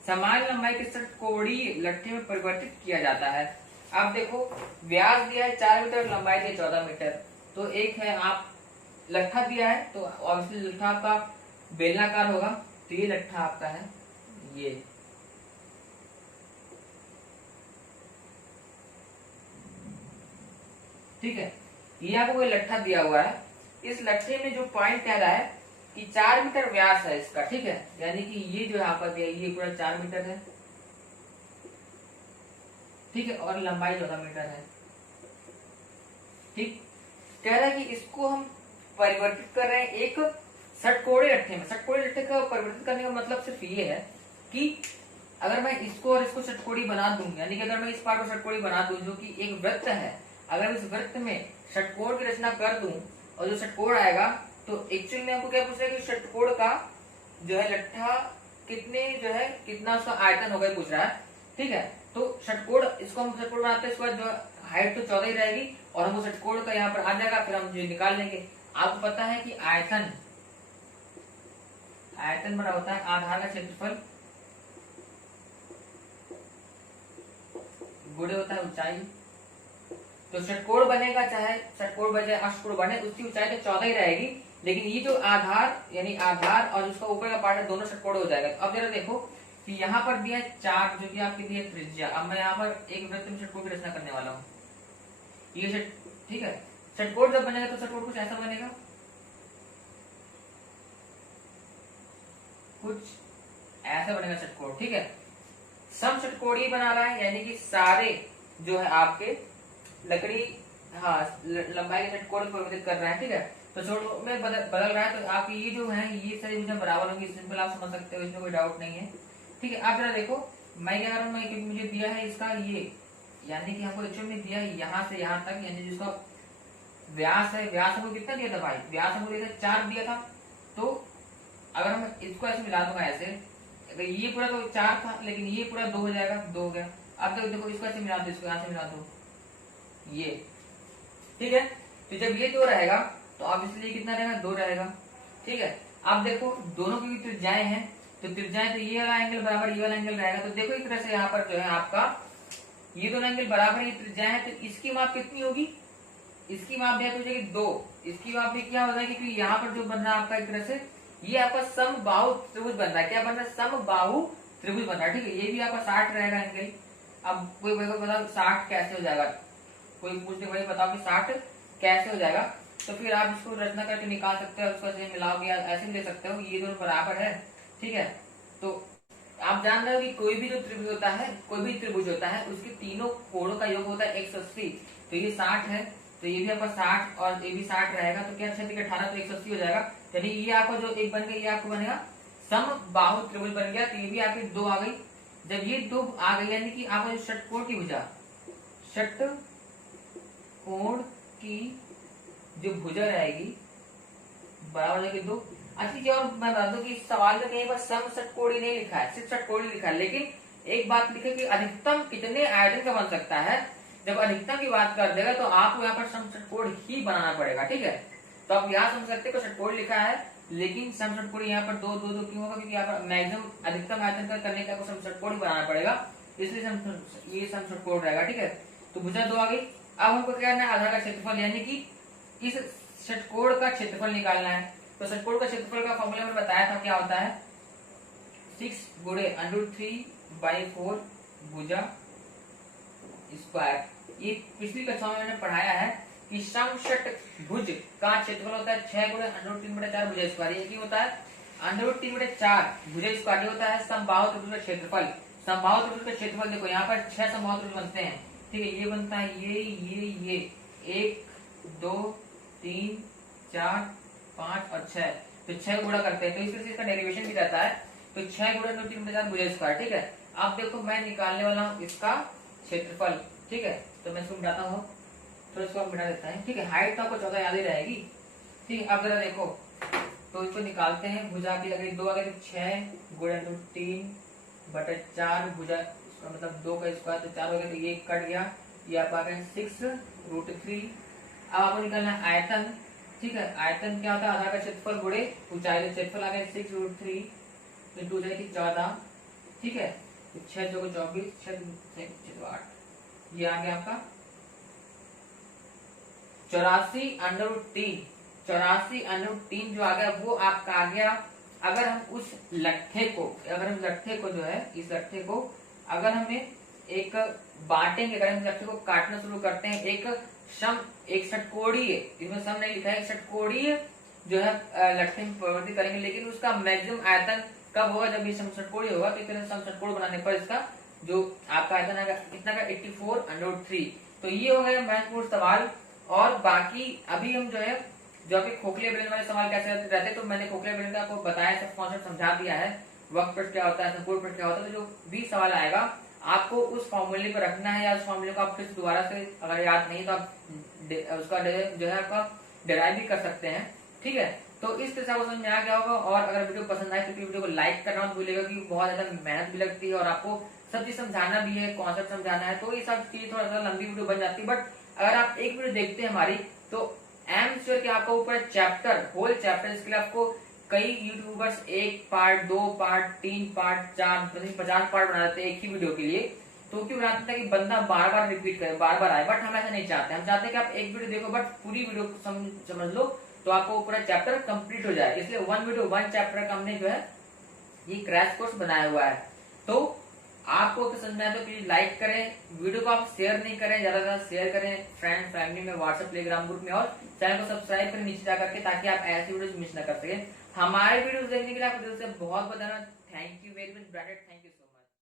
समान लंबाई के षटकोणीय लट्ठे में परिवर्तित किया जाता है। अब देखो व्यास दिया है 4 मीटर, लंबाई दी 14 मीटर, तो एक है आप लट्ठा दिया है, तो ऑब्वियसली लट्ठा आपका बेलनाकार होगा, तो ये लट्ठा आपका है ये, ठीक है। ये आपको कोई लट्ठा दिया हुआ है, इस लट्ठे में जो पॉइंट कह रहा है कि 4 मीटर व्यास है इसका, ठीक है, यानी कि ये जो है आपका दिया ये पूरा 4 मीटर है, ठीक है, और लंबाई 14 मीटर है, ठीक। कह रहा है कि इसको हम परिवर्तित कर रहे हैं एक षटकोणीय लट्ठे में। षटकोणीय लट्ठे का परिवर्तित करने का मतलब सिर्फ ये है कि अगर मैं इसको और इसको षटकोणी बना दूं, यानी कि अगर मैं इस पार्ट को षटकोणी बना दूं जो कि एक वृत्त है, अगर इस वृत्त में षटकोण की रचना कर दूं और जो षटकोण आएगा, तो एक्चुअली में आपको क्या पूछ रहा है कि षटकोण का जो है लट्ठा कितने जो है कितना उसका आयतन होगा पूछ रहा है, ठीक है। तो षटकोण इसको हम षटकोण बनाते हैं, इसके बाद जो हाइट तो 14 ही रहेगी और हम षटकोण का यहाँ पर आ जाएगा, फिर हम जो निकाल लेंगे। आपको पता है कि आयतन बड़ा होता है आधार का क्षेत्रफल गुणे होता है ऊंचाई। तो षटकोण बनेगा, चाहे षटकोण बने अष्टकोण बने, उसकी ऊंचाई तो 14 ही रहेगी, लेकिन ये जो आधार यानी आधार और उसका ऊपर का पार्ट है दोनों षटकोण हो जाएगा। तो अब जरा देखो कि यहाँ पर दिया 4 जो कि आपके दिए त्रिज्या। अब मैं यहाँ पर एक वृत्त में षटकोण की रचना करने वाला हूँ, ये ठीक है। षटकोण जब बनेगा तो षटकोण कुछ ऐसा बनेगा, कुछ ऐसा बनेगा षटकोण, ठीक है। सम षटकोणीय बना रहा है, यानी कि सारे जो है आपके लकड़ी हाँ लंबाई के षटकोण परिवर्तित कर रहा है, ठीक है। तो छोटों में बदल रहा है, तो आप ये जो है ये सारी मुझे बराबर होंगी, सिंपल आप समझ सकते हो, इसमें कोई डाउट नहीं है, ठीक है। अब जरा देखो मैं क्या कर रहा हूँ, मुझे दिया है इसका ये, यानी कि हमको एक्चुअली में दिया है यहाँ से यहाँ तक, यानी जिसका व्यास है, व्यास हमको कितना दिया था भाई, व्यास हमको दिया था 4 दिया था। तो अगर हम इसको ऐसे मिला दूंगा ऐसे, अगर ये पूरा तो 4 था, लेकिन ये पूरा 2 हो जाएगा, 2 हो गया। अब तक देखो इसको ऐसे मिला दो, इसको यहाँ से मिला दो, ये ठीक है। तो जब ये 2 रहेगा तो ऑब्वियसली कितना रहेगा, 2 रहेगा, ठीक है। अब देखो दोनों की त्रिज्याएं हैं, तो त्रिज्याएं तो ये वाला एंगल बराबर ये वाला एंगल रहेगा। तो देखो एक तरह से यहाँ पर जो है आपका ये दोनों एंगल बराबर ये त्रिज्याएं है, तो इसकी माप कितनी होगी, इसकी माप हो जाएगी 2, इसकी माप भी क्या हो जाएगी, क्योंकि यहाँ पर जो बन रहा है आपका एक तरह से ये आपका समबाहु त्रिभुज बन रहा है। क्या बन रहा है, समबाहु त्रिभुज बन रहा है, ठीक है। ये भी आपका 60 रहेगा एंगल। अब कोई बताओ 60 कैसे हो जाएगा, कोई पूछते भाई बताओ कि 60 कैसे हो जाएगा। तो फिर आप इसको रचना करके निकाल सकते हो, उसको ऐसे मिलाओगे, ऐसे भी ले सकते हो, ये दोनों बराबर है, ठीक है। तो आप जान रहे हो कि कोई भी जो त्रिभुज होता है, कोई भी त्रिभुज होता है, उसके तीनों कोणों का योग होता है 180। तो ये 60 है, तो ये भी आपका 60 और ये भी 60 रहेगा, तो क्या 6 18 तो 180 हो जाएगा। यानी ये आपका जो एक बन गया, ये आपको बनेगा समबाहु त्रिभुज बन गया। तो ये भी आपकी 2 आ गई। जब ये 2 आ गई, यानी कि आपका जो षटकोण की भुजा, षटकोण कोण की जो भुजा रहेगी बराबर होगी 2। अच्छी चीज और मैं बता दूं कि इस सवाल में कहीं पर सम षटकोणी नहीं लिखा है, सिर्फ षटकोणी लिखा है, लेकिन एक बात लिखे कि अधिकतम कितने आयतन का बन सकता है। जब अधिकतम की बात कर देगा तो आपको यहाँ पर सम षटकोण ही बनाना पड़ेगा, ठीक है। तो आप यहाँ समझ सकते हो षटकोण लिखा है, लेकिन सम षटकोण यहाँ पर 2 2 2 क्यों होगा, क्योंकि यहाँ पर मैक्सिमम अधिकतम आयतन का करने का आपको सम षटकोण बनाना पड़ेगा, इसलिए ये सम षटकोण रहेगा, ठीक है। तो भुजा 2 आ गई। अब हमको क्या करना है, आधार का क्षेत्रफल, यानी कि इस षटकोण का क्षेत्रफल निकालना है। तो षटकोण का क्षेत्रफल का फॉर्मूला मैंने बताया था, क्या होता है 6 गुणे √3/4 भुजा स्क्वायर। ये पिछली कक्षा में मैंने पढ़ाया है कि समषटभुज का क्षेत्रफल होता है 6 गुणे √3/4 भुजा स्क्वायर। ये क्या होता है √3/4 भुजा स्क्वायर। ये होता है समबाहु त्रिभुज का क्षेत्रफल। समबाहु त्रिभुज का क्षेत्रफल देखो यहाँ पर 6 समबाहु त्रिभुज बनते हैं, ठीक है। ये बनता है ये 1 2 3 4 5 और 6, तो 6 गुणा करते हैं, तो इस तरह से इसका डेरिवेशन भी रहता है। तो 6 गुणा √3/4 भुजा स्क्वायर, ठीक है। अब देखो मैं निकालने वाला हूँ इसका क्षेत्रफल, ठीक है। तो मैं इसको मिटाता हूँ, तो इसको मिटा देता है, ठीक है। हाइट तो आपको 14 याद ही रहेगी, ठीक है। अब जरा देखो, तो इसको निकालते हैं। भुजा की अगर 2 अगर 6 गुणा √3/4 भुजा, इसका मतलब 2 का स्क्वायर, तो 4 हो गया, तो ये कट गया, ये आप आ गए 6√3। अब आपको निकालना है आयतन, ठीक है। आयतन क्या होता है, आधार का क्षेत्रफल गुणे ऊंचाई। तो क्षेत्रफल आ गया 6√3 तो 2 जाएगी 14, ठीक है। तो 6 2 24, 6 8, ये आ गया आपका 84√3। 84√3 जो आ गया वो आपका आ गया। अगर हम उस लट्ठे को, जो है इस लट्ठे को अगर हमें एक बांटेंगे, अगर हम लट्ठे को काटना शुरू करते हैं, एक षटकोणीय, इसमें सम नहीं लिखा है, एक षटकोणीय जो है लट्ठे में प्रवृत्ति करेंगे, लेकिन उसका मैक्सिमम आयतन कब होगा, जब ये समषटकोणीय होगा। तो इस तरह समषटकोण बनाने पर इसका जो आपका आयतन आएगा कितना का 84√3। तो ये हो गया महत्वपूर्ण सवाल। और बाकी अभी हम जो है जो अभी खोखले बेलन वाले सवाल कैसे रहते, तो मैंने खोखले बेलन का आपको बताया, सब कॉन्सेप्ट समझा दिया है, वक्र पृष्ठ क्या होता है, संपूर्ण पृष्ठ क्या होता है। तो जो भी सवाल आएगा आपको उस फॉर्मूले पर रखना है, या उस फॉर्मूले को आप फिर दोबारा से अगर याद नहीं तो आप उसका जो है आपका डिराइव भी कर सकते हैं, ठीक है। तो इस तरह से आपको समझ में आ गया होगा। और अगर वीडियो पसंद आए तो वीडियो को लाइक करना मत भूलिएगा, क्योंकि बहुत ज्यादा मेहनत भी लगती है और आपको सब चीज समझाना भी है, कॉन्सेप्ट समझाना है, तो ये सब चीज थोड़ा सा लंबी वीडियो बन जाती है। बट अगर आप एक वीडियो देखते हैं हमारी, तो एम श्योर कि आपको ऊपर चैप्टर, होल चैप्टर, इसके लिए आपको कई YouTubers 1 part 2 part 3 part 4 50 part बना देते हैं एक ही वीडियो के लिए। तो क्यों बनाते हैं कि बंदा बार बार रिपीट करे, बार बार आए, बट हम ऐसा नहीं चाहते। हम चाहते हैं कि आप एक वीडियो देखो बट पूरी वीडियो समझ लो, तो आपको पूरा चैप्टर कंप्लीट हो जाए। इसलिए 1 वीडियो 1 चैप्टर का हमने जो है ये क्रैश कोर्स बनाया हुआ है। तो आपको समझ में आए तो प्लीज लाइक करें, वीडियो को आप शेयर नहीं करें, ज्यादा से ज्यादा शेयर करें फ्रेंड फैमिली में, व्हाट्सएप टेलीग्राम ग्रुप में, और चैनल को सब्सक्राइब करें नीचे जाकर के, ताकि आप ऐसी वीडियो मिस न कर सके। हमारे वीडियो देखने के लिए आपको दिल से बहुत बहुत धन्यवाद। Thank you very much branded, thank you so much.